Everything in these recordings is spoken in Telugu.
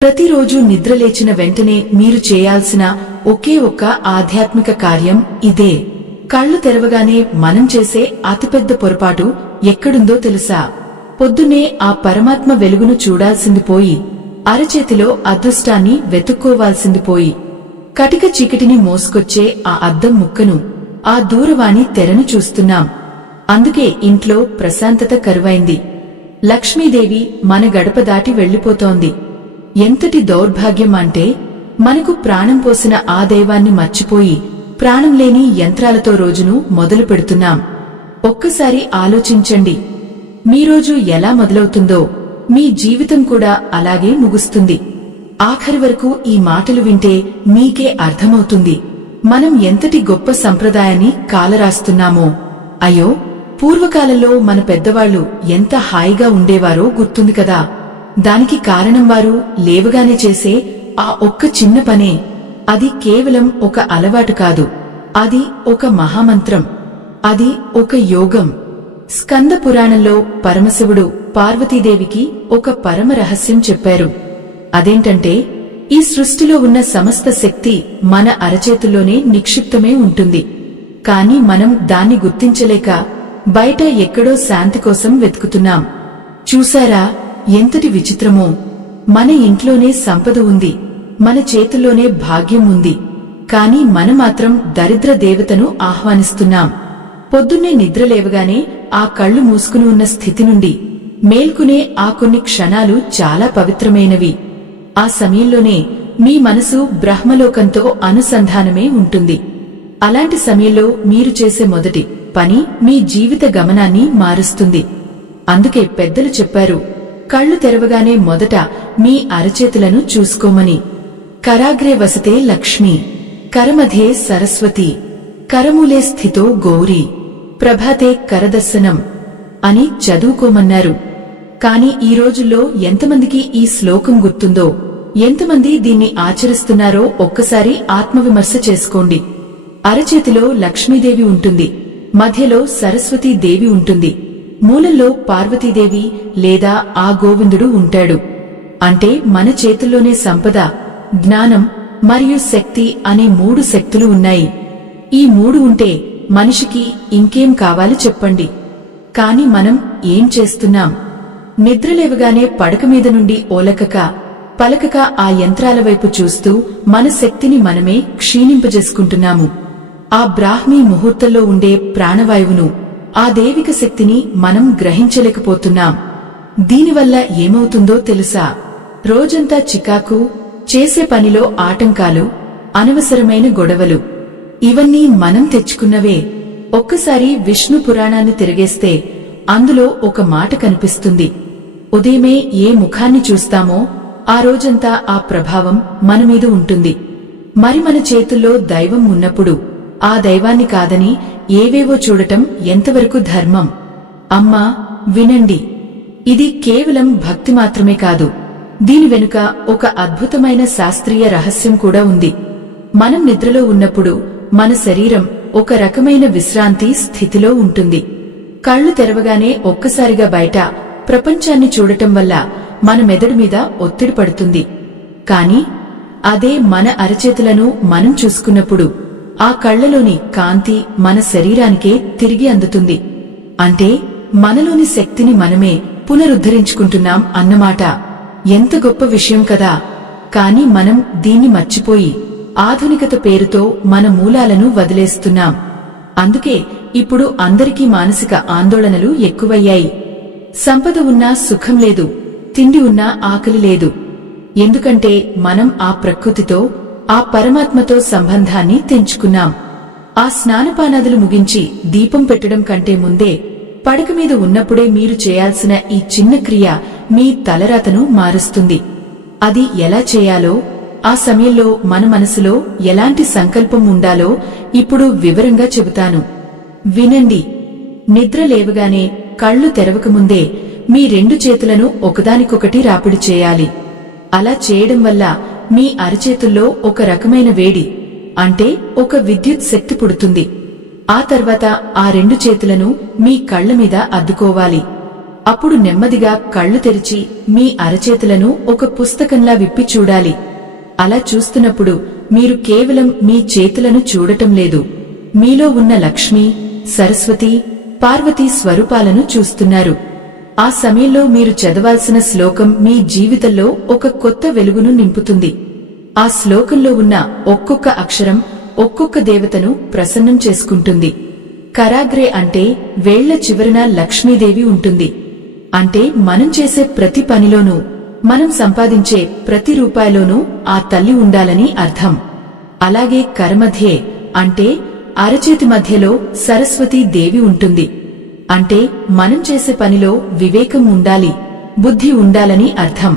ప్రతిరోజు నిద్రలేచిన వెంటనే మీరు చేయాల్సిన ఒకే ఒక్క ఆధ్యాత్మిక కార్యం ఇదే. కళ్ళు తెరవగానే మనం చేసే అతిపెద్ద పొరపాటు ఎక్కడుందో తెలుసా? పొద్దున్నే ఆ పరమాత్మ వెలుగును చూడాల్సింది పోయి, అరచేతిలో అదృష్టాన్ని వెతుక్కోవాల్సింది పోయి, కటిక చీకటిని మోసుకొచ్చే ఆ అద్దం ముక్కను, ఆ దూరవాణి తెరను చూస్తున్నాం. అందుకే ఇంట్లో ప్రశాంతత కరువైంది. లక్ష్మీదేవి మన గడప దాటి వెళ్లిపోతోంది. ఎంతటి దౌర్భాగ్యం అంటే, మనకు ప్రాణం పోసిన ఆ దైవాన్ని మర్చిపోయి ప్రాణం లేని యంత్రాలతో రోజును మొదలు పెడుతున్నాం. ఒక్కసారి ఆలోచించండి. మీ రోజు ఎలా మొదలవుతుందో మీ జీవితం కూడా అలాగే ముగుస్తుంది. ఆఖరి వరకు ఈ మాటలు వింటే మీకే అర్థమవుతుంది మనం ఎంతటి గొప్ప సంప్రదాయాన్ని కాలరాస్తున్నామో. అయ్యో, పూర్వకాలంలో మన పెద్దవాళ్లు ఎంత హాయిగా ఉండేవారో గుర్తుంది కదా. దానికి కారణం వారు లేవగానే చేసే ఆ ఒక్క చిన్న పనే. అది కేవలం ఒక అలవాటు కాదు, అది ఒక మహామంత్రం, అది ఒక యోగం. స్కంద పురాణంలో పరమశివుడు పార్వతీదేవికి ఒక పరమ రహస్యం చెప్పారు. అదేంటంటే, ఈ సృష్టిలో ఉన్న సమస్త శక్తి మన అరచేతుల్లోనే నిక్షిప్తమే ఉంటుంది. కాని మనం దాన్ని గుర్తించలేక బయట ఎక్కడో శాంతి కోసం వెతుకుతున్నాం. చూశారా ఎంతటి విచిత్రమో? మన ఇంట్లోనే సంపద ఉంది, మన చేతుల్లోనే భాగ్యం ఉంది. కాని మనం మాత్రం దరిద్ర దేవతను ఆహ్వానిస్తున్నాం. పొద్దున్నే నిద్రలేవగానే ఆ కళ్ళు మూసుకుని ఉన్న స్థితి నుండి మేల్కునే ఆ కొన్ని క్షణాలు చాలా పవిత్రమైనవి. ఆ సమయంలోనే మీ మనసు బ్రహ్మలోకంతో అనుసంధానమే ఉంటుంది. అలాంటి సమయంలో మీరు చేసే మొదటి పని మీ జీవిత గమనాన్ని మారుస్తుంది. అందుకే పెద్దలు చెప్పారు, కళ్ళు తెరవగానే మొదట మీ అరచేతులను చూసుకోమని. కరాగ్రే వసతే లక్ష్మి, కరమధ్యే సరస్వతి, కరమూలే స్థితో గౌరీ, ప్రభాతే కరదర్శనం అని చదువుకోమన్నారు. కాని ఈ రోజుల్లో ఎంతమందికి ఈ శ్లోకం గుర్తుందో, ఎంతమంది దీన్ని ఆచరిస్తున్నారో ఒక్కసారి ఆత్మవిమర్శ చేసుకోండి. అరచేతిలో లక్ష్మీదేవి ఉంటుంది, మధ్యలో సరస్వతీదేవి ఉంటుంది, మూలంలో పార్వతీదేవి లేదా ఆ గోవిందుడు ఉంటాడు. అంటే మన చేతుల్లోనే సంపద, జ్ఞానం మరియు శక్తి అనే మూడు శక్తులు ఉన్నాయి. ఈ మూడు ఉంటే మనిషికి ఇంకేం కావాలి చెప్పండి. కాని మనం ఏం చేస్తున్నాం? నిద్రలేవగానే పడక మీద నుండి ఓలకక పలకక ఆ యంత్రాల వైపు చూస్తూ మన శక్తిని మనమే క్షీణింపజేసుకుంటున్నాము. ఆ బ్రాహ్మీ ముహూర్తంలో ఉండే ప్రాణవాయువును, ఆ దైవిక శక్తిని మనం గ్రహించలేకపోతున్నాం. దీనివల్ల ఏమవుతుందో తెలుసా? రోజంతా చికాకు, చేసే పనిలో ఆటంకాలు, అనవసరమైన గొడవలు. ఇవన్నీ మనం తెచ్చుకున్నవే. ఒక్కసారి విష్ణు పురాణాన్ని తిరిగేస్తే అందులో ఒక మాట కనిపిస్తుంది. ఉదయమే ఏ ముఖాన్ని చూస్తామో ఆ రోజంతా ఆ ప్రభావం మనమీద ఉంటుంది. మరి మన చేతుల్లో దైవం ఉన్నప్పుడు ఆ దైవాన్ని కాదని ఏవేవో చూడటం ఎంతవరకు ధర్మం? అమ్మా, వినండి. ఇది కేవలం భక్తి మాత్రమే కాదు, దీని వెనుక ఒక అద్భుతమైన శాస్త్రీయ రహస్యం కూడా ఉంది. మనం నిద్రలో ఉన్నప్పుడు మన శరీరం ఒక రకమైన విశ్రాంతి స్థితిలో ఉంటుంది. కళ్ళు తెరవగానే ఒక్కసారిగా బయట ప్రపంచాన్ని చూడటం వల్ల మన మెదడు మీద ఒత్తిడి పడుతుంది. కాని అదే మన అరచేతులను మనం చూసుకున్నప్పుడు ఆ కళ్లలోని కాంతి మన శరీరానికే తిరిగి అందుతుంది. అంటే మనలోని శక్తిని మనమే పునరుద్ధరించుకుంటున్నాం అన్నమాట. ఎంత గొప్ప విషయం కదా. కాని మనం దీన్ని మర్చిపోయి ఆధునికత పేరుతో మన మూలాలను వదిలేస్తున్నాం. అందుకే ఇప్పుడు అందరికీ మానసిక ఆందోళనలు ఎక్కువయ్యాయి. సంపద ఉన్నా సుఖం లేదు, తిండి ఉన్నా ఆకలి లేదు. ఎందుకంటే మనం ఆ ప్రకృతితో, ఆ పరమాత్మతో సంబంధాన్ని తెంచుకున్నాం. ఆ స్నానపానాదులు ముగించి దీపం పెట్టడం కంటే ముందే, పడక మీద ఉన్నప్పుడే మీరు చేయాల్సిన ఈ చిన్న క్రియ మీ తలరాతను మారుస్తుంది. అది ఎలా చేయాలో, ఆ సమయంలో మన మనసులో ఎలాంటి సంకల్పం ఉండాలో ఇప్పుడు వివరంగా చెబుతాను. వినండి. నిద్ర లేవగానే కళ్ళు తెరవకముందే మీ రెండు చేతులను ఒకదానికొకటి రాపిడి చేయాలి. అలా చేయడం వల్ల మీ అరచేతుల్లో ఒక రకమైన వేడి, అంటే ఒక విద్యుత్ శక్తి పుడుతుంది. ఆ తర్వాత ఆ రెండు చేతులను మీ కళ్ల మీద అద్దుకోవాలి. అప్పుడు నెమ్మదిగా కళ్ళు తెరిచి మీ అరచేతులను ఒక పుస్తకంలా విప్పి చూడాలి. అలా చూస్తున్నప్పుడు మీరు కేవలం మీ చేతులను చూడటం లేదు, మీలో ఉన్న లక్ష్మి, సరస్వతి, పార్వతీ స్వరూపాలను చూస్తున్నారు. ఆ సమయంలో మీరు చదవాల్సిన శ్లోకం మీ జీవితంలో ఒక కొత్త వెలుగును నింపుతుంది. ఆ శ్లోకంలో ఉన్న ఒక్కొక్క అక్షరం ఒక్కొక్క దేవతను ప్రసన్నం చేసుకుంటుంది. కరాగ్రే అంటే వేళ్ల చివరన లక్ష్మీదేవి ఉంటుంది. అంటే మనం చేసే ప్రతి పనిలోనూ, మనం సంపాదించే ప్రతి రూపాయిలోనూ ఆ తల్లి ఉండాలని అర్థం. అలాగే కరమధ్యే అంటే అరచేతి మధ్యలో సరస్వతీ దేవి ఉంటుంది. అంటే మనం చేసే పనిలో వివేకం ఉండాలి, బుద్ధి ఉండాలని అర్థం.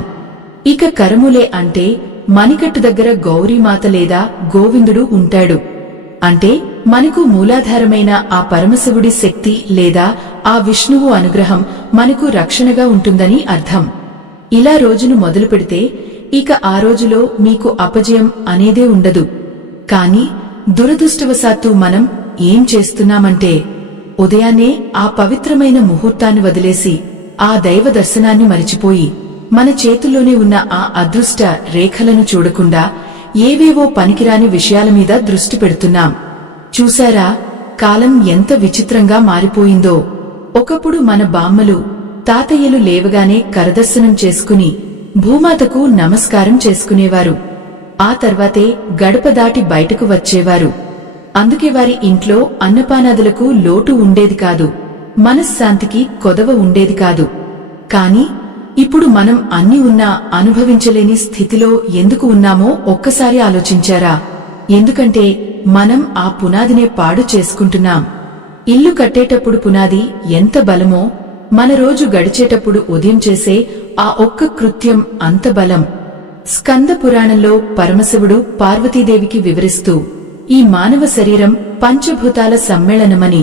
ఇక కరములే అంటే మణికట్టు దగ్గర గౌరీమాత లేదా గోవిందుడు ఉంటాడు. అంటే మనకు మూలాధారమైన ఆ పరమశివుడి శక్తి లేదా ఆ విష్ణువు అనుగ్రహం మనకు రక్షణగా ఉంటుందని అర్థం. ఇలా రోజును మొదలు పెడితే ఇక ఆ రోజులో మీకు అపజయం అనేదే ఉండదు. కాని దురదృష్టవశాత్తు మనం ఏం చేస్తున్నామంటే ఉదయాన్నే ఆ పవిత్రమైన ముహూర్తాన్ని వదిలేసి ఆ దైవ దర్శనాన్ని మరిచిపోయి మన చేతుల్లోనే ఉన్న ఆ అదృష్ట రేఖలను చూడకుండా ఏవేవో పనికిరాని విషయాల మీద దృష్టి పెడుతున్నాం. చూశారా, కాలం ఎంత విచిత్రంగా మారిపోయిందో. ఒకప్పుడు మన బామ్మలు, తాతయ్యలు లేవగానే కరదర్శనం చేసుకుని భూమాతకు నమస్కారం చేసుకునేవారు. ఆ తర్వాతే గడప దాటి బయటకు వచ్చేవారు. అందుకే వారి ఇంట్లో అన్నపానాదులకు లోటు ఉండేది కాదు, మనశ్శాంతికి కొదవ ఉండేది కాదు. కాని ఇప్పుడు మనం అన్ని ఉన్నా అనుభవించలేని స్థితిలో ఎందుకు ఉన్నామో ఒక్కసారి ఆలోచించారా? ఎందుకంటే మనం ఆ పునాదినే పాడు చేసుకుంటున్నాం. ఇల్లు కట్టేటప్పుడు పునాది ఎంత బలమో, మన రోజు గడిచేటప్పుడు ఉదయం చేసే ఆ ఒక్క కృత్యం అంత బలం. స్కంద పురాణంలో పరమశివుడు పార్వతీదేవికి వివరిస్తూ ఈ మానవ శరీరం పంచభూతాల సమ్మేళనమని,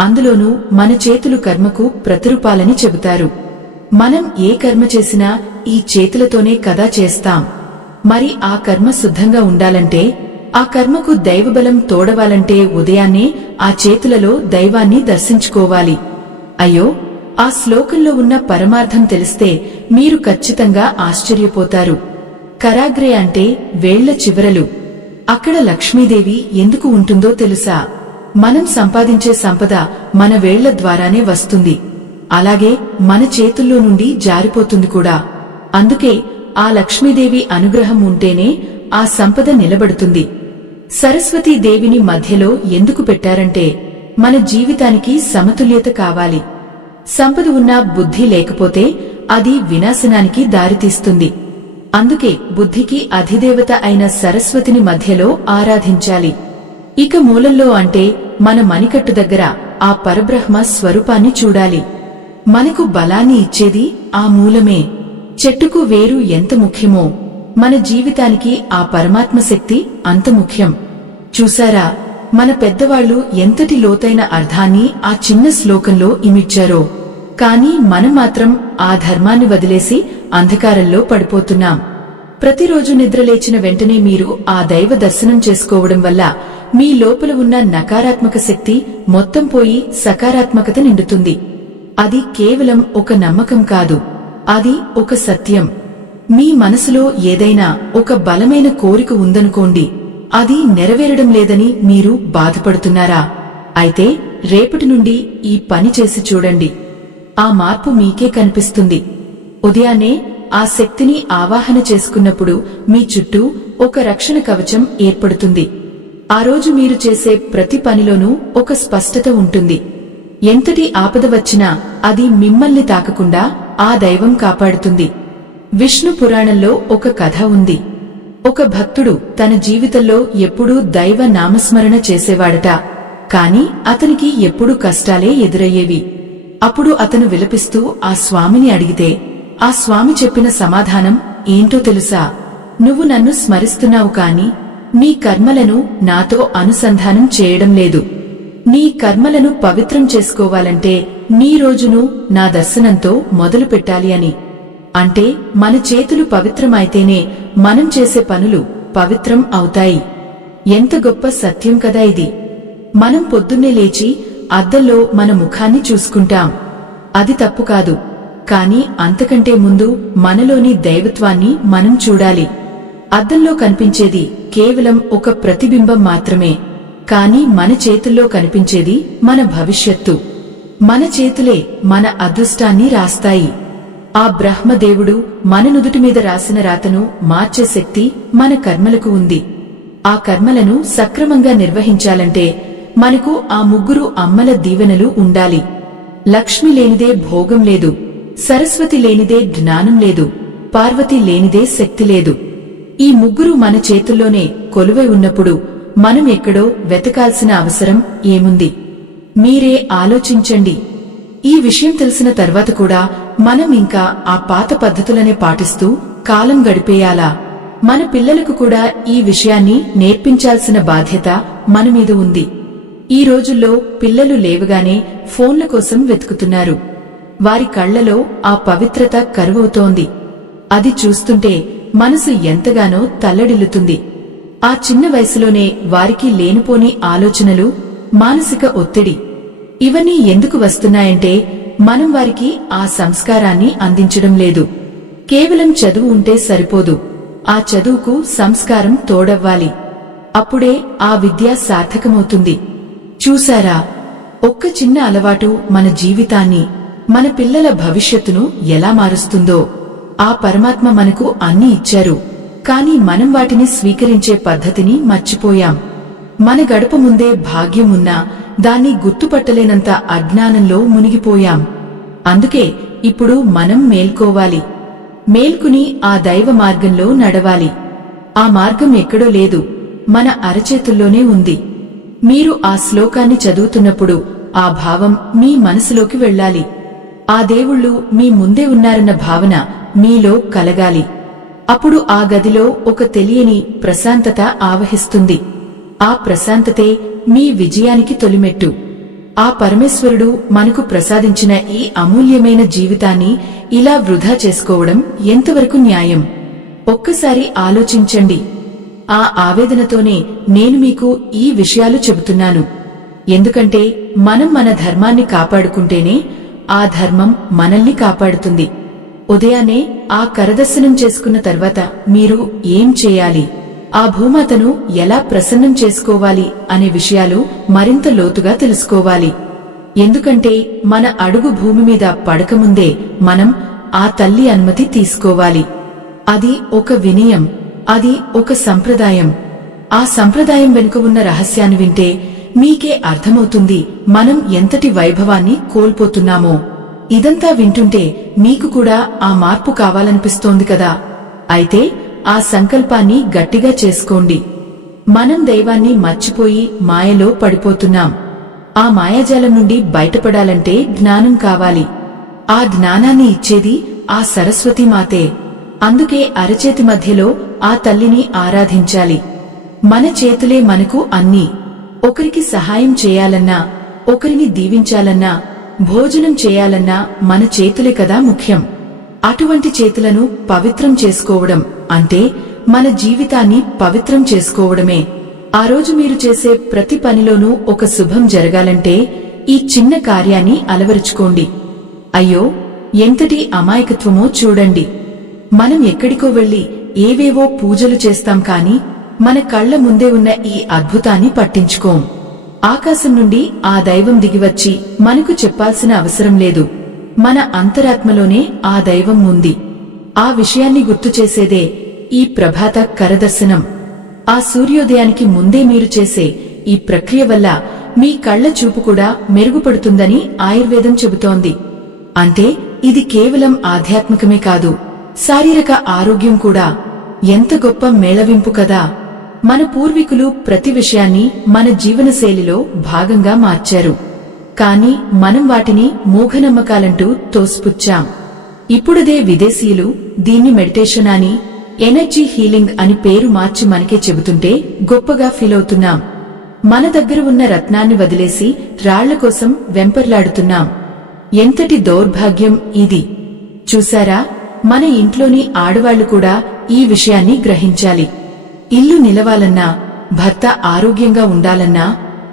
అందులోనూ మన చేతులు కర్మకు ప్రతిరూపాలని చెబుతారు. మనం ఏ కర్మ చేసినా ఈ చేతులతోనే కదా చేస్తాం. మరి ఆ కర్మ శుద్ధంగా ఉండాలంటే, ఆ కర్మకు దైవబలం తోడవాలంటే ఉదయాన్నే ఆ చేతులలో దైవాన్ని దర్శించుకోవాలి. అయ్యో, ఆ శ్లోకంలో ఉన్న పరమార్థం తెలిస్తే మీరు ఖచ్చితంగా ఆశ్చర్యపోతారు. కరాగ్రే అంటే వేళ్ల చివరలు. అక్కడ లక్ష్మీదేవి ఎందుకు ఉంటుందో తెలుసా? మనం సంపాదించే సంపద మన వేళ్ల ద్వారానే వస్తుంది. అలాగే మన చేతుల్లో నుండి జారిపోతుంది కూడా. అందుకే ఆ లక్ష్మీదేవి అనుగ్రహం ఉంటేనే ఆ సంపద నిలబడుతుంది. సరస్వతీదేవిని మధ్యలో ఎందుకు పెట్టారంటే మన జీవితానికి సమతుల్యత కావాలి. సంపద ఉన్నా బుద్ధి లేకపోతే అది వినాశనానికి దారితీస్తుంది. అందుకే బుద్ధికి అధిదేవత అయిన సరస్వతిని మధ్యలో ఆరాధించాలి. ఇక మూలంలో అంటే మన మణికట్టు దగ్గర ఆ పరబ్రహ్మ స్వరూపాన్ని చూడాలి. మనకు బలాన్ని ఇచ్చేది ఆ మూలమే. చెట్టుకు వేరు ఎంత ముఖ్యమో మన జీవితానికి ఆ పరమాత్మ శక్తి అంత ముఖ్యం. చూశారా, మన పెద్దవాళ్లు ఎంతటి లోతైన అర్థాన్ని ఆ చిన్న శ్లోకంలో ఇమిడ్చారో. కాని మనం మాత్రం ఆ ధర్మాన్ని వదిలేసి అంధకారంలో పడిపోతున్నాం. ప్రతిరోజు నిద్రలేచిన వెంటనే మీరు ఆ దైవ దర్శనం చేసుకోవడం వల్ల మీ లోపల ఉన్న నకారాత్మక శక్తి మొత్తం పోయి సకారాత్మకత నిండుతుంది. అది కేవలం ఒక నమ్మకం కాదు, అది ఒక సత్యం. మీ మనసులో ఏదైనా ఒక బలమైన కోరిక ఉందనుకోండి, అది నెరవేరడం లేదని మీరు బాధపడుతున్నారా? అయితే రేపటి నుండి ఈ పని చేసి చూడండి. ఆ మార్పు మీకే కనిపిస్తుంది. ఉదయాన్నే ఆ శక్తిని ఆవాహన చేసుకున్నప్పుడు మీ చుట్టూ ఒక రక్షణ కవచం ఏర్పడుతుంది. ఆ రోజు మీరు చేసే ప్రతి పనిలోనూ ఒక స్పష్టత ఉంటుంది. ఎంతటి ఆపద వచ్చినా అది మిమ్మల్ని తాకకుండా ఆ దైవం కాపాడుతుంది. విష్ణు పురాణంలో ఒక కథ ఉంది. ఒక భక్తుడు తన జీవితంలో ఎప్పుడూ దైవ నామస్మరణ చేసేవాడట. కాని అతనికి ఎప్పుడూ కష్టాలే ఎదురయ్యేవి. అప్పుడు అతను విలపిస్తూ ఆ స్వామిని అడిగితే ఆ స్వామి చెప్పిన సమాధానం ఏంటో తెలుసా? నువ్వు నన్ను స్మరిస్తున్నావు కాని నీ కర్మలను నాతో అనుసంధానం చేయడం లేదు. నీ కర్మలను పవిత్రం చేసుకోవాలంటే నీ రోజును నా దర్శనంతో మొదలు పెట్టాలి అని. అంటే మన చేతులు పవిత్రమైతేనే మనం చేసే పనులు పవిత్రం అవుతాయి. ఎంత గొప్ప సత్యం కదా ఇది! మనం పొద్దున్నే లేచి అద్దంలో మన ముఖాన్ని చూసుకుంటాం. అది తప్పు కాదు. కాని అంతకంటే ముందు మనలోని దైవత్వాన్ని మనం చూడాలి. అద్దంలో కనిపించేది కేవలం ఒక ప్రతిబింబం మాత్రమే, కాని మన చేతుల్లో కనిపించేది మన భవిష్యత్తు. మన చేతులే మన అదృష్టాన్ని రాస్తాయి. ఆ బ్రహ్మదేవుడు మన నుదుటి మీద రాసిన రాతను మార్చే శక్తి మన కర్మలకు ఉంది. ఆ కర్మలను సక్రమంగా నిర్వహించాలంటే మనకు ఆ ముగ్గురు అమ్మల దీవెనలు ఉండాలి. లక్ష్మి లేనిదే భోగం లేదు, సరస్వతి లేనిదే జ్ఞానం లేదు, పార్వతి లేనిదే శక్తి లేదు. ఈ ముగ్గురు మన చేతుల్లోనే కొలువై ఉన్నప్పుడు మనం ఎక్కడో వెతకాల్సిన అవసరం ఏముంది? మీరే ఆలోచించండి. ఈ విషయం తెలిసిన తర్వాత కూడా మనం ఇంకా ఆ పాత పద్ధతులనే పాటిస్తూ కాలం గడిపేయాలా? మన పిల్లలకు కూడా ఈ విషయాన్ని నేర్పించాల్సిన బాధ్యత మన మీద ఉంది. ఈ రోజుల్లో పిల్లలు లేవగానే ఫోన్ల కోసం వెతుకుతున్నారు. వారి కళ్లలో ఆ పవిత్రత కరువవుతోంది. అది చూస్తుంటే మనసు ఎంతగానో తల్లడిల్లుతుంది. ఆ చిన్న వయసులోనే వారికి లేనిపోని ఆలోచనలు, మానసిక ఒత్తిడి, ఇవన్నీ ఎందుకు వస్తున్నాయంటే మనం వారికి ఆ సంస్కారాన్ని అందించడం లేదు. కేవలం చదువు ఉంటే సరిపోదు, ఆ చదువుకు సంస్కారం తోడవ్వాలి. అప్పుడే ఆ విద్య సార్థకమవుతుంది. చూశారా, ఒక్క చిన్న అలవాటు మన జీవితాన్ని, మన పిల్లల భవిష్యత్తును ఎలా మారుస్తుందో? ఆ పరమాత్మ మనకు అన్నీ ఇచ్చారు, కాని మనం వాటిని స్వీకరించే పద్ధతిని మర్చిపోయాం. మన గడప ముందే భాగ్యం ఉన్నా దాన్ని గుర్తుపట్టలేనంత అజ్ఞానంలో మునిగిపోయాం. అందుకే ఇప్పుడు మనం మేల్కోవాలి. మేల్కుని ఆ దైవ మార్గంలో నడవాలి. ఆ మార్గం ఎక్కడో లేదు, మన అరచేతుల్లోనే ఉంది. మీరు ఆ శ్లోకాన్ని చదువుతున్నప్పుడు ఆ భావం మీ మనసులోకి వెళ్ళాలి. ఆ దేవుళ్ళు మీ ముందే ఉన్నారన్న భావన మీలో కలగాలి. అప్పుడు ఆ గదిలో ఒక తెలియని ప్రశాంతత ఆవహిస్తుంది. ఆ ప్రశాంతతే మీ విజయానికి తొలిమెట్టు. ఆ పరమేశ్వరుడు మనకు ప్రసాదించిన ఈ అమూల్యమైన జీవితాన్ని ఇలా వృధా చేసుకోవడం ఎంతవరకు న్యాయం? ఒక్కసారి ఆలోచించండి. ఆ ఆవేదనతోనే నేను మీకు ఈ విషయాలు చెబుతున్నాను. ఎందుకంటే మనం మన ధర్మాన్ని కాపాడుకుంటేనే ఆ ధర్మం మనల్ని కాపాడుతుంది. ఉదయాన్నే ఆ కరదర్శనం చేసుకున్న తర్వాత మీరు ఏం చేయాలి, ఆ భూమాతను ఎలా ప్రసన్నం చేసుకోవాలి అనే విషయాలు మరింత లోతుగా తెలుసుకోవాలి. ఎందుకంటే మన అడుగు భూమి మీద పడకముందే మనం ఆ తల్లి అనుమతి తీసుకోవాలి. అది ఒక వినయం, అది ఒక సంప్రదాయం. ఆ సంప్రదాయం వెనుక ఉన్న రహస్యాన్ని వింటే మీకే అర్థమవుతుంది మనం ఎంతటి వైభవాన్ని కోల్పోతున్నామో. ఇదంతా వింటుంటే మీకు కూడా ఆ మార్పు కావాలనిపిస్తోంది కదా? అయితే ఆ సంకల్పాన్ని గట్టిగా చేసుకోండి. మనం దైవాన్ని మర్చిపోయి మాయలో పడిపోతున్నాం. ఆ మాయాజాలం నుండి బయటపడాలంటే జ్ఞానం కావాలి. ఆ జ్ఞానాన్ని ఇచ్చేది ఆ సరస్వతీ మాతే. అందుకే అరచేతి మధ్యలో ఆ తల్లిని ఆరాధించాలి. మన చేతులే మనకు అన్నీ. ఒకరికి సహాయం చేయాలన్నా, ఒకరిని దీవించాలన్నా, భోజనం చేయాలన్నా మన చేతులే కదా ముఖ్యం. అటువంటి చేతులను పవిత్రం చేసుకోవడం అంటే మన జీవితాన్ని పవిత్రం చేసుకోవడమే. ఆ రోజు మీరు చేసే ప్రతి పనిలోనూ ఒక శుభం జరగాలంటే ఈ చిన్న కార్యాన్ని అలవరుచుకోండి. అయ్యో, ఎంతటి అమాయకత్వమో చూడండి. మనం ఎక్కడికో వెళ్లి ఏవేవో పూజలు చేస్తాం కాని మన కళ్ల ముందే ఉన్న ఈ అద్భుతాన్ని పట్టించుకోం. ఆకాశం నుండి ఆ దైవం దిగివచ్చి మనకు చెప్పాల్సిన అవసరం లేదు. మన అంతరాత్మలోనే ఆ దైవం ఉంది. ఆ విషయాన్ని గుర్తుచేసేదే ఈ ప్రభాత కరదర్శనం. ఆ సూర్యోదయానికి ముందే మీరు చేసే ఈ ప్రక్రియ వల్ల మీ కళ్ల చూపు కూడా మెరుగుపడుతుందని ఆయుర్వేదం చెబుతోంది. అంటే ఇది కేవలం ఆధ్యాత్మికమే కాదు, శారీరక ఆరోగ్యం కూడా. ఎంత గొప్ప మేళవింపు కదా! మన పూర్వీకులు ప్రతి విషయాన్ని మన జీవనశైలిలో భాగంగా మార్చారు. కాని మనం వాటిని మూఢనమ్మకాలంటూ తోసిపుచ్చాం. ఇప్పుడదే విదేశీయులు దీన్ని మెడిటేషన్ అని, ఎనర్జీ హీలింగ్ అని పేరు మార్చి మనకే చెబుతుంటే గొప్పగా ఫీలవుతున్నాం. మన దగ్గర ఉన్న రత్నాన్ని వదిలేసి రాళ్ల కోసం వెంపర్లాడుతున్నాం. ఎంతటి దౌర్భాగ్యం ఇది! చూశారా, మన ఇంట్లోని ఆడవాళ్లు కూడా ఈ విషయాన్ని గ్రహించాలి. ఇల్లు నిలవాలన్నా, భర్త ఆరోగ్యంగా ఉండాలన్నా,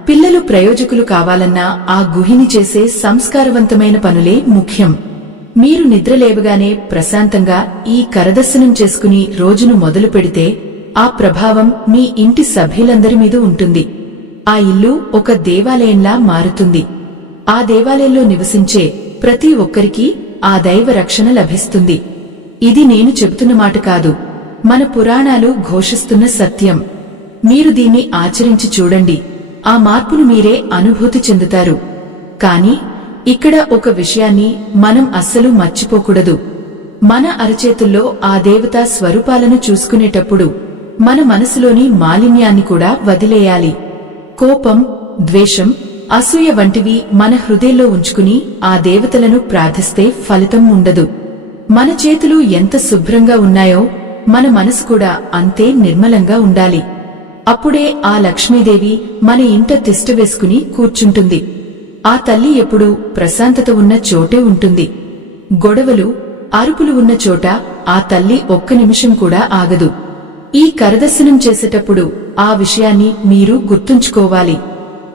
పిల్లలు ప్రయోజకులు కావాలన్నా ఆ గుహిని చేసే సంస్కారవంతమైన పనులే ముఖ్యం. మీరు నిద్రలేవగానే ప్రశాంతంగా ఈ కరదర్శనం చేసుకుని రోజును మొదలు పెడితే ఆ ప్రభావం మీ ఇంటి సభ్యులందరి మీద ఉంటుంది. ఆ ఇల్లు ఒక దేవాలయంలా మారుతుంది. ఆ దేవాలయంలో నివసించే ప్రతి ఒక్కరికి ఆ దైవ రక్షణ లభిస్తుంది. ఇది నేను చెబుతున్న మాట కాదు, మన పురాణాలు ఘోషిస్తున్న సత్యం. మీరు దీన్ని ఆచరించి చూడండి, ఆ మార్పును మీరే అనుభూతి చెందుతారు. కాని ఇక్కడ ఒక విషయాన్ని మనం అస్సలు మర్చిపోకూడదు. మన అరచేతుల్లో ఆ దేవతా స్వరూపాలను చూసుకునేటప్పుడు మన మనసులోని మాలిన్యాన్ని కూడా వదిలేయాలి. కోపం, ద్వేషం, అసూయ వంటివి మన హృదయంలో ఉంచుకుని ఆ దేవతలను ప్రార్థిస్తే ఫలితం ఉండదు. మన చేతులు ఎంత శుభ్రంగా ఉన్నాయో మన మనసు కూడా అంతే నిర్మలంగా ఉండాలి. అప్పుడే ఆ లక్ష్మీదేవి మన ఇంట తిష్ట వేసుకుని కూర్చుంటుంది. ఆ తల్లి ఎప్పుడూ ప్రశాంతత ఉన్న చోటే ఉంటుంది. గొడవలు, అరుపులు ఉన్న చోట ఆ తల్లి ఒక్క నిమిషం కూడా ఆగదు. ఈ కరదర్శనం చేసేటప్పుడు ఆ విషయాన్ని మీరు గుర్తుంచుకోవాలి.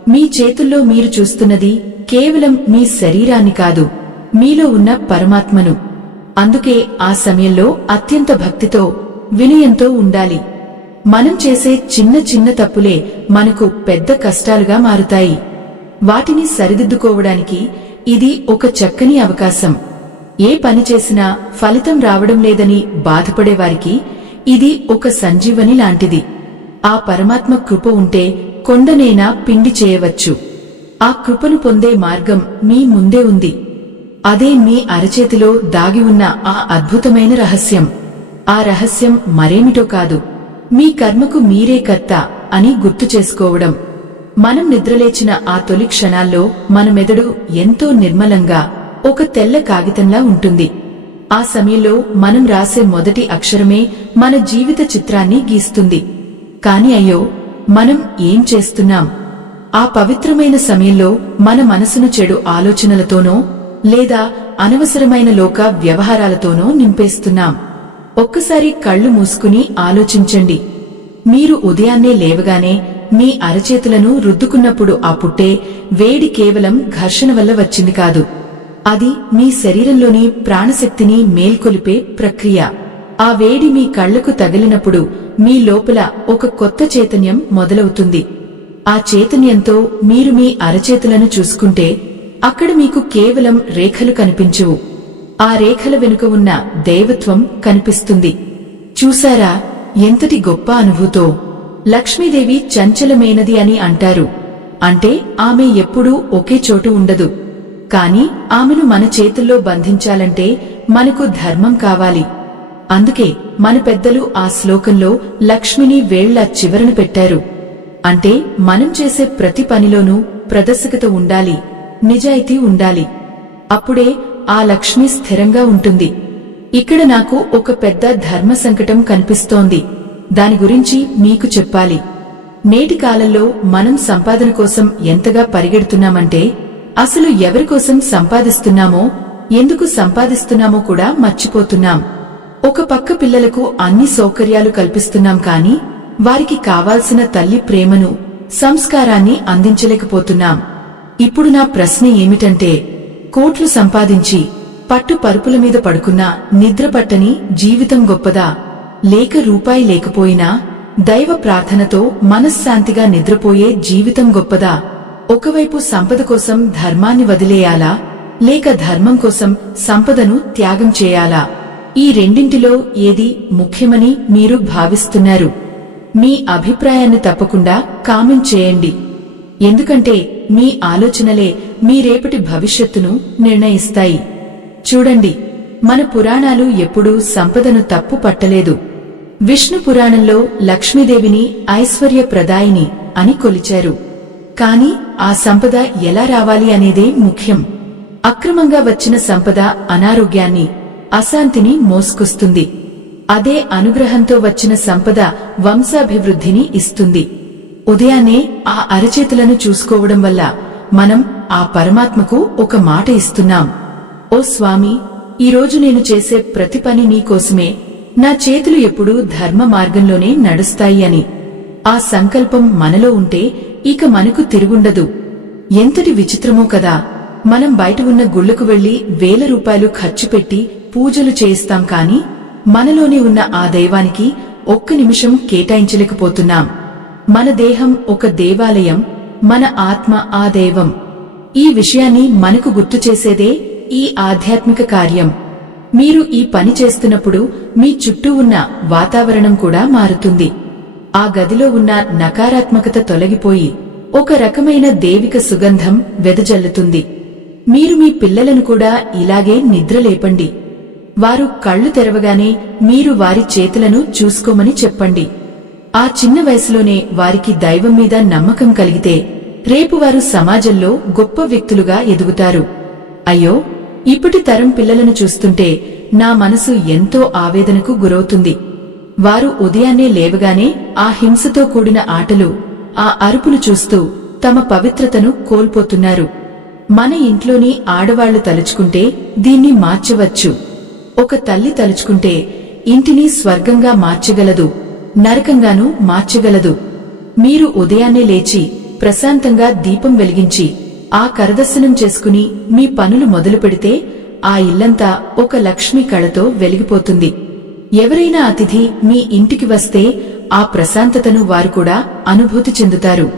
మీ చేతుల్లో మీరు చూస్తున్నది కేవలం మీ శరీరాన్ని కాదు, మీలో ఉన్న పరమాత్మను. అందుకే ఆ సమయంలో అత్యంత భక్తితో, వినయంతో ఉండాలి. మనం చేసే చిన్న చిన్న తప్పులే మనకు పెద్ద కష్టాలుగా మారుతాయి. వాటిని సరిదిద్దుకోవడానికి ఇది ఒక చక్కని అవకాశం. ఏ పని చేసినా ఫలితం రావడం లేదని బాధపడేవారికి ఇది ఒక సంజీవని లాంటిది. ఆ పరమాత్మ కృప ఉంటే కొండనైనా పిండి చేయవచ్చు. ఆ కృపను పొందే మార్గం మీ ముందే ఉంది. అదే మీ అరచేతిలో దాగి ఉన్న ఆ అద్భుతమైన రహస్యం. ఆ రహస్యం మరేమిటో కాదు, మీ కర్మకు మీరే కర్త అని గుర్తు చేసుకోవడం. మనం నిద్రలేచిన ఆ తొలి క్షణాల్లో మన మెదడు ఎంతో నిర్మలంగా ఒక తెల్ల కాగితంలా ఉంటుంది. ఆ సమయంలో మనం రాసే మొదటి అక్షరమే మన జీవిత చిత్రాన్ని గీస్తుంది. కాని అయ్యో, మనం ఏం చేస్తున్నాం? ఆ పవిత్రమైన సమయంలో మన మనసును చెడు ఆలోచనలతోనో లేదా అనవసరమైన లోక వ్యవహారాలతోనో నింపేస్తున్నాం. ఒక్కసారి కళ్ళు మూసుకుని ఆలోచించండి. మీరు ఉదయాన్నే లేవగానే మీ అరచేతులను రుద్దుకున్నప్పుడు ఆ పుట్టే వేడి కేవలం ఘర్షణ వల్ల వచ్చింది కాదు. అది మీ శరీరంలోని ప్రాణశక్తిని మేల్కొలిపే ప్రక్రియ. ఆ వేడి మీ కళ్లకు తగిలినప్పుడు మీ లోపల ఒక కొత్త చైతన్యం మొదలవుతుంది. ఆ చైతన్యంతో మీరు మీ అరచేతులను చూసుకుంటే అక్కడ మీకు కేవలం రేఖలు కనిపించవు. ఆ రేఖల వెనుక ఉన్న దైవత్వం కనిపిస్తుంది. చూశారా ఎంతటి గొప్ప అనుభూతో? లక్ష్మీదేవి చంచలమైనది అని అంటారు. అంటే ఆమె ఎప్పుడూ ఒకే చోటు ఉండదు. కాని ఆమెను మన చేతుల్లో బంధించాలంటే మనకు ధర్మం కావాలి. అందుకే మన పెద్దలు ఆ శ్లోకంలో లక్ష్మిని వేళ్ల చివరన పెట్టారు. అంటే మనం చేసే ప్రతి పనిలోనూ ప్రదర్శకత ఉండాలి, నిజాయితీ ఉండాలి. అప్పుడే ఆ లక్ష్మి స్థిరంగా ఉంటుంది. ఇక్కడ నాకు ఒక పెద్ద ధర్మ సంకటం కనిపిస్తోంది. దాని గురించి మీకు చెప్పాలి. నేటి కాలంలో మనం సంపాదన కోసం ఎంతగా పరిగెడుతున్నామంటే అసలు ఎవరికోసం సంపాదిస్తున్నామో, ఎందుకు సంపాదిస్తున్నామో కూడా మర్చిపోతున్నాం. ఒక పక్క పిల్లలకు అన్ని సౌకర్యాలు కల్పిస్తున్నాం కాని వారికి కావాల్సిన తల్లి ప్రేమను, సంస్కారాన్ని అందించలేకపోతున్నాం. ఇప్పుడు నా ప్రశ్న ఏమిటంటే, కోట్లు సంపాదించి పట్టు పరుపుల మీద పడుకున్నా నిద్రపట్టని జీవితం గొప్పదా? లేక రూపాయి లేకపోయినా దైవ ప్రార్థనతో మనశ్శాంతిగా నిద్రపోయే జీవితం గొప్పదా? ఒకవైపు సంపద కోసం ధర్మాన్ని వదిలేయాలా, లేక ధర్మం కోసం సంపదను త్యాగం చేయాలా? ఈ రెండింటిలో ఏది ముఖ్యమని మీరు భావిస్తున్నారు? మీ అభిప్రాయాన్ని తప్పకుండా కామెంట్ చేయండి. ఎందుకంటే మీ ఆలోచనలే మీ రేపటి భవిష్యత్తును నిర్ణయిస్తాయి. చూడండి, మన పురాణాలు ఎప్పుడూ సంపదను తప్పు పట్టలేదు. విష్ణు పురాణంలో లక్ష్మీదేవిని ఐశ్వర్యప్రదాయిని అని కొలిచారు. కాని ఆ సంపద ఎలా రావాలి అనేదే ముఖ్యం. అక్రమంగా వచ్చిన సంపద అనారోగ్యాన్ని, అశాంతిని మోసుకొస్తుంది. అదే అనుగ్రహంతో వచ్చిన సంపద వంశాభివృద్ధిని ఇస్తుంది. ఉదయాన్నే ఆ అరచేతులను చూసుకోవడం వల్ల మనం ఆ పరమాత్మకు ఒక మాట ఇస్తున్నాం. ఓ స్వామి, ఈరోజు నేను చేసే ప్రతి పని నీకోసమే, నా చేతులు ఎప్పుడూ ధర్మ మార్గంలోనే నడుస్తాయి అని. ఆ సంకల్పం మనలో ఉంటే ఇక మనకు తిరుగుండదు. ఎంతటి విచిత్రమో కదా! మనం బయట ఉన్న గుళ్లకు వెళ్లి వేల రూపాయలు ఖర్చు పెట్టి పూజలు చేయిస్తాం కాని మనలోనే ఉన్న ఆ దైవానికి ఒక్క నిమిషం కేటాయించలేకపోతున్నాం. మన దేహం ఒక దేవాలయం, మన ఆత్మ ఆ దైవం. ఈ విషయాన్ని మనకు గుర్తు చేసేదే ఈ ఆధ్యాత్మిక కార్యం. మీరు ఈ పని చేస్తున్నప్పుడు మీ చుట్టూ ఉన్న వాతావరణం కూడా మారుతుంది. ఆ గదిలో ఉన్న నకారాత్మకత తొలగిపోయి ఒక రకమైన దైవిక సుగంధం వెదజల్లుతుంది. మీరు మీ పిల్లలను కూడా ఇలాగే నిద్రలేపండి. వారు కళ్ళు తెరవగానే మీరు వారి చేతులను చూసుకోమని చెప్పండి. ఆ చిన్న వయసులోనే వారికి దైవం మీద నమ్మకం కలిగితే రేపు వారు సమాజంలో గొప్ప వ్యక్తులుగా ఎదుగుతారు. అయ్యో, ఇప్పటి తరం పిల్లలను చూస్తుంటే నా మనసు ఎంతో ఆవేదనకు గురవుతుంది. వారు ఉదయాన్నే లేవగానే ఆ హింసతో కూడిన ఆటలు, ఆ అరుపులు చూస్తూ తమ పవిత్రతను కోల్పోతున్నారు. మన ఇంట్లోని ఆడవాళ్లు తలుచుకుంటే దీన్ని మార్చవచ్చు. ఒక తల్లి తలుచుకుంటే ఇంటిని స్వర్గంగా మార్చగలదు, నరకంగానూ మార్చగలదు. మీరు ఉదయాన్నే లేచి ప్రశాంతంగా దీపం వెలిగించి ఆ కరదర్శనం చేసుకుని మీ పనులు మొదలు పెడితే ఆ ఇల్లంతా ఒక లక్ష్మీ కళతో వెలిగిపోతుంది. ఎవరైనా అతిథి మీ ఇంటికి వస్తే ఆ ప్రశాంతతను వారు కూడా అనుభూతి చెందుతారు.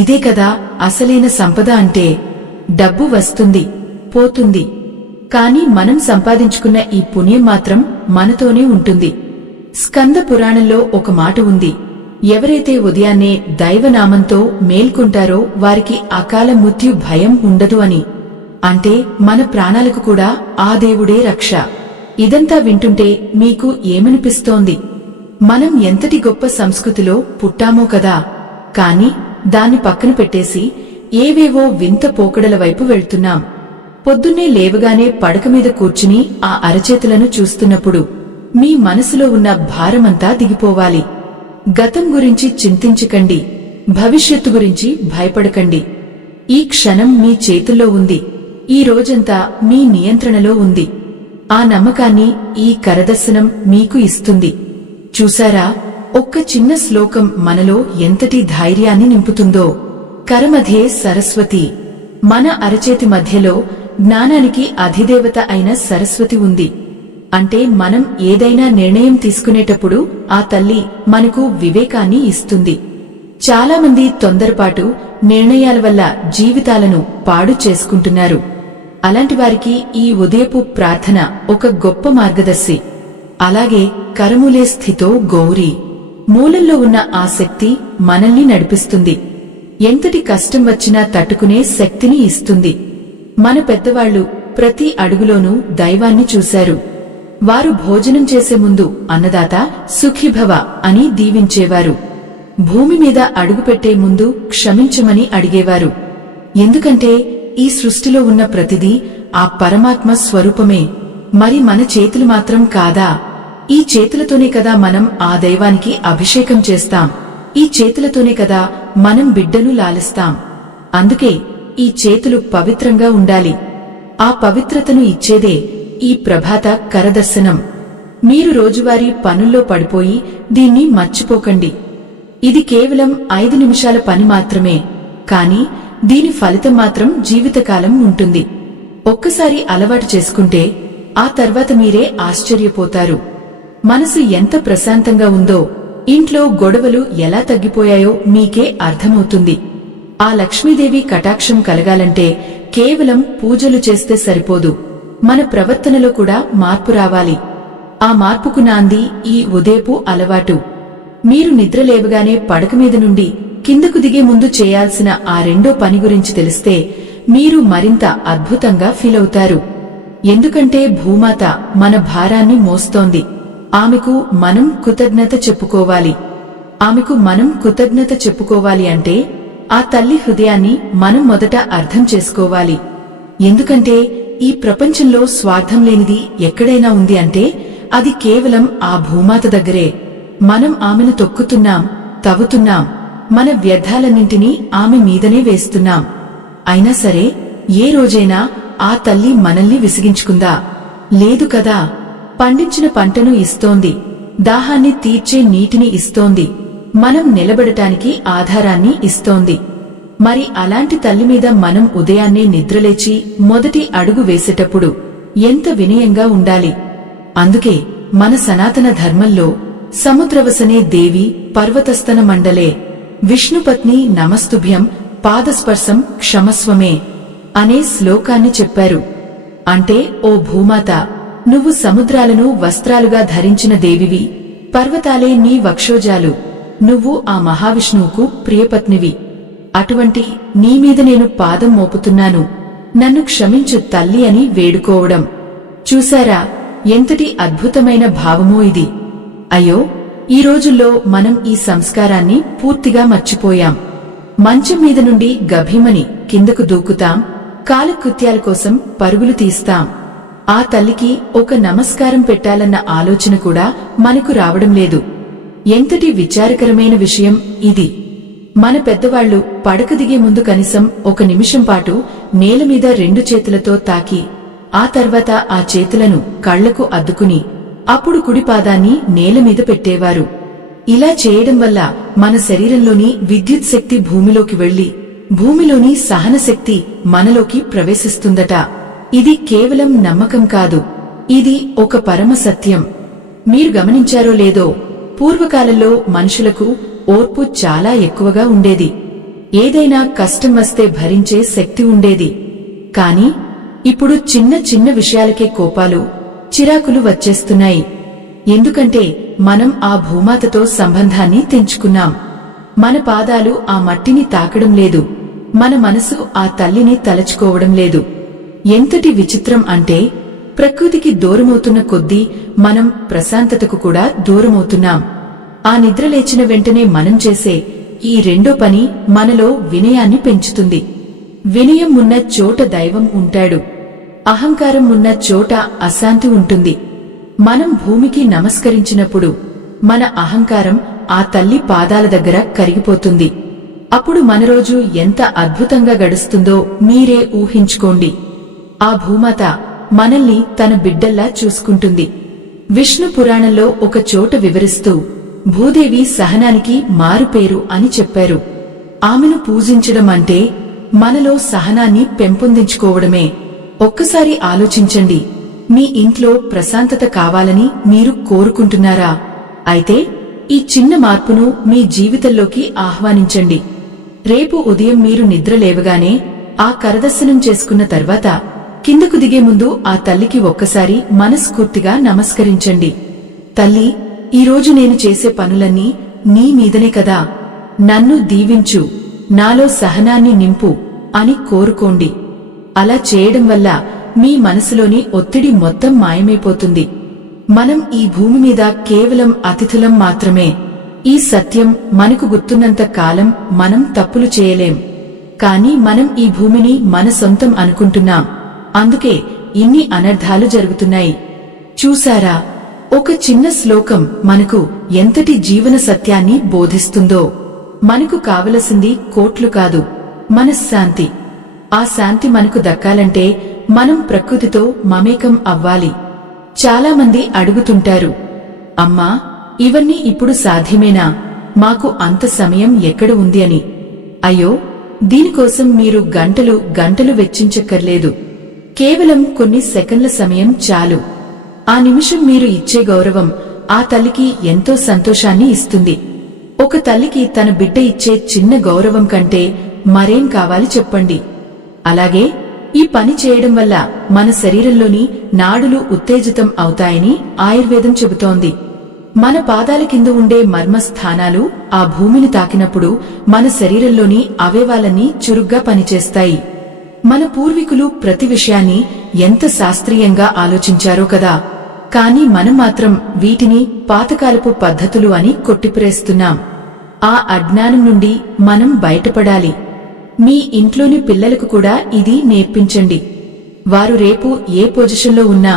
ఇదే కదా అసలైన సంపద అంటే. డబ్బు వస్తుంది, పోతుంది, కాని మనం సంపాదించుకున్న ఈ పుణ్యం మాత్రం మనతోనే ఉంటుంది. స్కంద పురాణంలో ఒక మాట ఉంది, ఎవరైతే ఉదయాన్నే దైవనామంతో మేల్కొంటారో వారికి అకాల మృత్యు భయం ఉండదు అని. అంటే మన ప్రాణాలకు కూడా ఆ దేవుడే రక్ష. ఇదంతా వింటుంటే మీకు ఏమనిపిస్తోంది? మనం ఎంతటి గొప్ప సంస్కృతిలో పుట్టామో కదా, కాని దాన్ని పక్కన పెట్టేసి ఏవేవో వింత పోకడల వైపు వెళ్తున్నాం. పొద్దున్నే లేవగానే పడక మీద కూర్చుని ఆ అరచేతులను చూస్తున్నప్పుడు మీ మనసులో ఉన్న భారమంతా దిగిపోవాలి. గతం గురించి చింతించకండి, భవిష్యత్తు గురించి భయపడకండి. ఈ క్షణం మీ చేతుల్లో ఉంది, ఈ రోజంతా మీ నియంత్రణలో ఉంది. ఆ నమ్మకాన్ని ఈ కరదర్శనం మీకు ఇస్తుంది. చూసారా, ఒక్క చిన్న శ్లోకం మనలో ఎంతటి ధైర్యాన్ని నింపుతుందో. కరమధ్యే సరస్వతి. మన అరచేతి మధ్యలో జ్ఞానానికి అధిదేవత అయిన సరస్వతి ఉంది. అంటే మనం ఏదైనా నిర్ణయం తీసుకునేటప్పుడు ఆ తల్లి మనకు వివేకాన్ని ఇస్తుంది. చాలామంది తొందరపాటు నిర్ణయాల వల్ల జీవితాలను పాడు చేసుకుంటున్నారు. అలాంటి వారికి ఈ ఉదయపు ప్రార్థన ఒక గొప్ప మార్గదర్శి. అలాగే కరమూలే స్థితో గౌరీ. మూలంలో ఉన్న ఆ శక్తి మనల్ని నడిపిస్తుంది. ఎంతటి కష్టం వచ్చినా తట్టుకునే శక్తిని ఇస్తుంది. మన పెద్దవాళ్లు ప్రతి అడుగులోనూ దైవాన్ని చూశారు. వారు భోజనం చేసే ముందు అన్నదాత సుఖీభవ అని దీవించేవారు. భూమి మీద అడుగుపెట్టే ముందు క్షమించమని అడిగేవారు. ఎందుకంటే ఈ సృష్టిలో ఉన్న ప్రతిదీ ఆ పరమాత్మ స్వరూపమే. మరి మన చేతులు మాత్రం కాదా? ఈ చేతులతోనే కదా మనం ఆ దైవానికి అభిషేకం చేస్తాం. ఈ చేతులతోనే కదా మనం బిడ్డను లాలిస్తాం. అందుకే ఈ చేతులు పవిత్రంగా ఉండాలి. ఆ పవిత్రతను ఇచ్చేదే ఈ ప్రభాత కరదర్శనం. మీరు రోజువారీ పనుల్లో పడిపోయి దీన్ని మర్చిపోకండి. ఇది కేవలం 5 నిమిషాల పని మాత్రమే, కాని దీని ఫలితం మాత్రం జీవితకాలం ఉంటుంది. ఒక్కసారి అలవాటు చేసుకుంటే ఆ తర్వాత మీరే ఆశ్చర్యపోతారు. మనసు ఎంత ప్రశాంతంగా ఉందో, ఇంట్లో గొడవలు ఎలా తగ్గిపోయాయో మీకే అర్థమవుతుంది. ఆ లక్ష్మీదేవి కటాక్షం కలగాలంటే కేవలం పూజలు చేస్తే సరిపోదు, మన ప్రవర్తనలో కూడా మార్పు రావాలి. ఆ మార్పుకు నాంది ఈ ఉదయపు అలవాటు. మీరు నిద్రలేవగానే పడక మీద నుండి కిందకు దిగే ముందు చేయాల్సిన ఆ రెండో పని గురించి తెలిస్తే మీరు మరింత అద్భుతంగా ఫీలవుతారు. ఎందుకంటే భూమాత మన భారాన్ని మోస్తోంది. ఆమెకు మనం కృతజ్ఞత చెప్పుకోవాలి. ఆమెకు మనం కృతజ్ఞత చెప్పుకోవాలి అంటే ఆ తల్లి హృదయాన్ని మనం మొదట అర్థం చేసుకోవాలి. ఎందుకంటే ఈ ప్రపంచంలో స్వార్థం లేనిది ఎక్కడైనా ఉంది అంటే అది కేవలం ఆ భూమాత దగ్గరే. మనం ఆమెను తొక్కుతున్నాం, తవ్వుతున్నాం, మన వ్యర్థాలన్నింటినీ ఆమె మీదనే వేస్తున్నాం. అయినా సరే ఏ రోజైనా ఆ తల్లి మనల్ని విసిగించుకుందా? లేదు కదా. పండించిన పంటను ఇస్తోంది, దాహాన్ని తీర్చే నీటిని ఇస్తోంది, మనం నిలబడటానికి ఆధారాన్ని ఇస్తోంది. మరి అలాంటి తల్లి మీద మనం ఉదయాన్నే నిద్రలేచి మొదటి అడుగు వేసేటప్పుడు ఎంత వినయంగా ఉండాలి. అందుకే మన సనాతన ధర్మంలో సముద్రవసనే దేవి పర్వతస్తన మండలే విష్ణుపత్ని నమస్తుభ్యం పాదస్పర్శం క్షమస్వమే అనే శ్లోకాన్ని చెప్పారు. అంటే ఓ భూమాత, నువ్వు సముద్రాలను వస్త్రాలుగా ధరించిన దేవివి, పర్వతాలే నీ వక్షోజాలు, నువ్వు ఆ మహావిష్ణువుకు ప్రియపత్నివి. అటువంటి నీమీద నేను పాదం మోపుతున్నాను, నన్ను క్షమించు తల్లి అని వేడుకోవడం. చూశారా ఎంతటి అద్భుతమైన భావమో ఇది. అయ్యో, ఈ రోజుల్లో మనం ఈ సంస్కారాన్ని పూర్తిగా మర్చిపోయాం. మంచం మీద నుండి గభీమని కిందకు దూకుతాం, కాలకృత్యాల కోసం పరుగులు తీస్తాం. ఆ తల్లికి ఒక నమస్కారం పెట్టాలన్న ఆలోచన కూడా మనకు రావడం లేదు. ఎంతటి విచారకరమైన విషయం ఇది. మన పెద్దవాళ్లు పడక దిగే ముందు కనీసం 1 నిమిషం పాటు నేలమీద 2 చేతులతో తాకి ఆ తర్వాత ఆ చేతులను కళ్లకు అద్దుకుని అప్పుడు కుడి పాదాన్ని నేలమీద పెట్టేవారు. ఇలా చేయడం వల్ల మన శరీరంలోని విద్యుత్ శక్తి భూమిలోకి వెళ్లి భూమిలోని సహన శక్తి మనలోకి ప్రవేశిస్తుందట. ఇది కేవలం నమ్మకం కాదు, ఇది ఒక పరమ సత్యం. మీరు గమనించారో లేదో, పూర్వకాలంలో మనుషులకు ఓర్పు చాలా ఎక్కువగా ఉండేది. ఏదైనా కష్టం వస్తే భరించే శక్తి ఉండేది. కాని ఇప్పుడు చిన్న చిన్న విషయాలకే కోపాలు, చిరాకులు వచ్చేస్తున్నాయి. ఎందుకంటే మనం ఆ భూమాతతో సంబంధాన్ని తెంచుకున్నాం. మన పాదాలు ఆ మట్టిని తాకడం లేదు, మన మనసు ఆ తల్లిని తలచుకోవడం లేదు. ఎంతటి విచిత్రం అంటే, ప్రకృతికి దూరమవుతున్న కొద్దీ మనం ప్రశాంతతకు కూడా దూరమవుతున్నాం. ఆ నిద్రలేచిన వెంటనే మనం చేసే ఈ రెండో పని మనలో వినయాన్ని పెంచుతుంది. వినయం ఉన్న చోట దైవం ఉంటాడు, అహంకారం ఉన్న చోట అశాంతి ఉంటుంది. మనం భూమికి నమస్కరించినప్పుడు మన అహంకారం ఆ తల్లి పాదాల దగ్గర కరిగిపోతుంది. అప్పుడు మన రోజు ఎంత అద్భుతంగా గడుస్తుందో మీరే ఊహించుకోండి. ఆ భూమాత మనల్ని తన బిడ్డల్లా చూసుకుంటుంది. విష్ణు పురాణంలో ఒక చోట వివరిస్తూ భూదేవి సహనానికి మారుపేరు అని చెప్పారు. ఆమెను పూజించడం అంటే మనలో సహనాన్ని పెంపొందించుకోవడమే. ఒక్కసారి ఆలోచించండి, మీ ఇంట్లో ప్రశాంతత కావాలని మీరు కోరుకుంటున్నారా? అయితే ఈ చిన్న మార్పును మీ జీవితంలోకి ఆహ్వానించండి. రేపు ఉదయం మీరు నిద్ర లేవగానే ఆ కరదర్శనం చేసుకున్న తర్వాత కిందకు దిగే ముందు ఆ తల్లికి ఒక్కసారి మనస్ఫూర్తిగా నమస్కరించండి. తల్లి, ఈరోజు నేను చేసే పనులన్నీ నీ మీదనే కదా, నన్ను దీవించు, నాలో సహనాన్ని నింపు అని కోరుకోండి. అలా చేయడం వల్ల మీ మనసులోని ఒత్తిడి మొత్తం మాయమైపోతుంది. మనం ఈ భూమి మీద కేవలం అతిథులం మాత్రమే. ఈ సత్యం మనకు గుర్తున్నంత కాలం మనం తప్పులు చేయలేం. కాని మనం ఈ భూమిని మన సొంతం అనుకుంటున్నాం. అందుకే ఇన్ని అనర్థాలు జరుగుతున్నాయి. చూసారా, ఒక చిన్న శ్లోకం మనకు ఎంతటి జీవన సత్యాన్ని బోధిస్తుందో. మనకు కావలసింది కోట్లు కాదు, మనశ్శాంతి. ఆ శాంతి మనకు దక్కాలంటే మనం ప్రకృతితో మమేకం అవ్వాలి. చాలామంది అడుగుతుంటారు, అమ్మా, ఇవన్నీ ఇప్పుడు సాధ్యమేనా? మాకు అంత సమయం ఎక్కడ ఉంది అని. అయ్యో, దీనికోసం మీరు గంటలు గంటలు వెచ్చించక్కర్లేదు. కేవలం కొన్ని సెకన్ల సమయం చాలు. ఆ నిమిషం మీరు ఇచ్చే గౌరవం ఆ తల్లికి ఎంతో సంతోషాన్ని ఇస్తుంది. ఒక తల్లికి తన బిడ్డ ఇచ్చే చిన్న గౌరవం కంటే మరేం కావాలి చెప్పండి. అలాగే ఈ పని చేయడం వల్ల మన శరీరంలోని నాడులు ఉత్తేజితం అవుతాయని ఆయుర్వేదం చెబుతోంది. మన పాదాల కింద ఉండే మర్మస్థానాలు ఆ భూమిని తాకినప్పుడు మన శరీరంలోని అవయవాలన్నీ చురుగ్గా పనిచేస్తాయి. మన పూర్వీకులు ప్రతి విషయాన్ని ఎంత శాస్త్రీయంగా ఆలోచించారో కదా. కాని మనం మాత్రం వీటిని పాతకాలపు పద్ధతులు అని కొట్టిప్రేస్తున్నాం. ఆ అజ్ఞానం నుండి మనం బయటపడాలి. మీ ఇంట్లోని పిల్లలకు కూడా ఇది నేర్పించండి. వారు రేపు ఏ పొజిషన్లో ఉన్నా,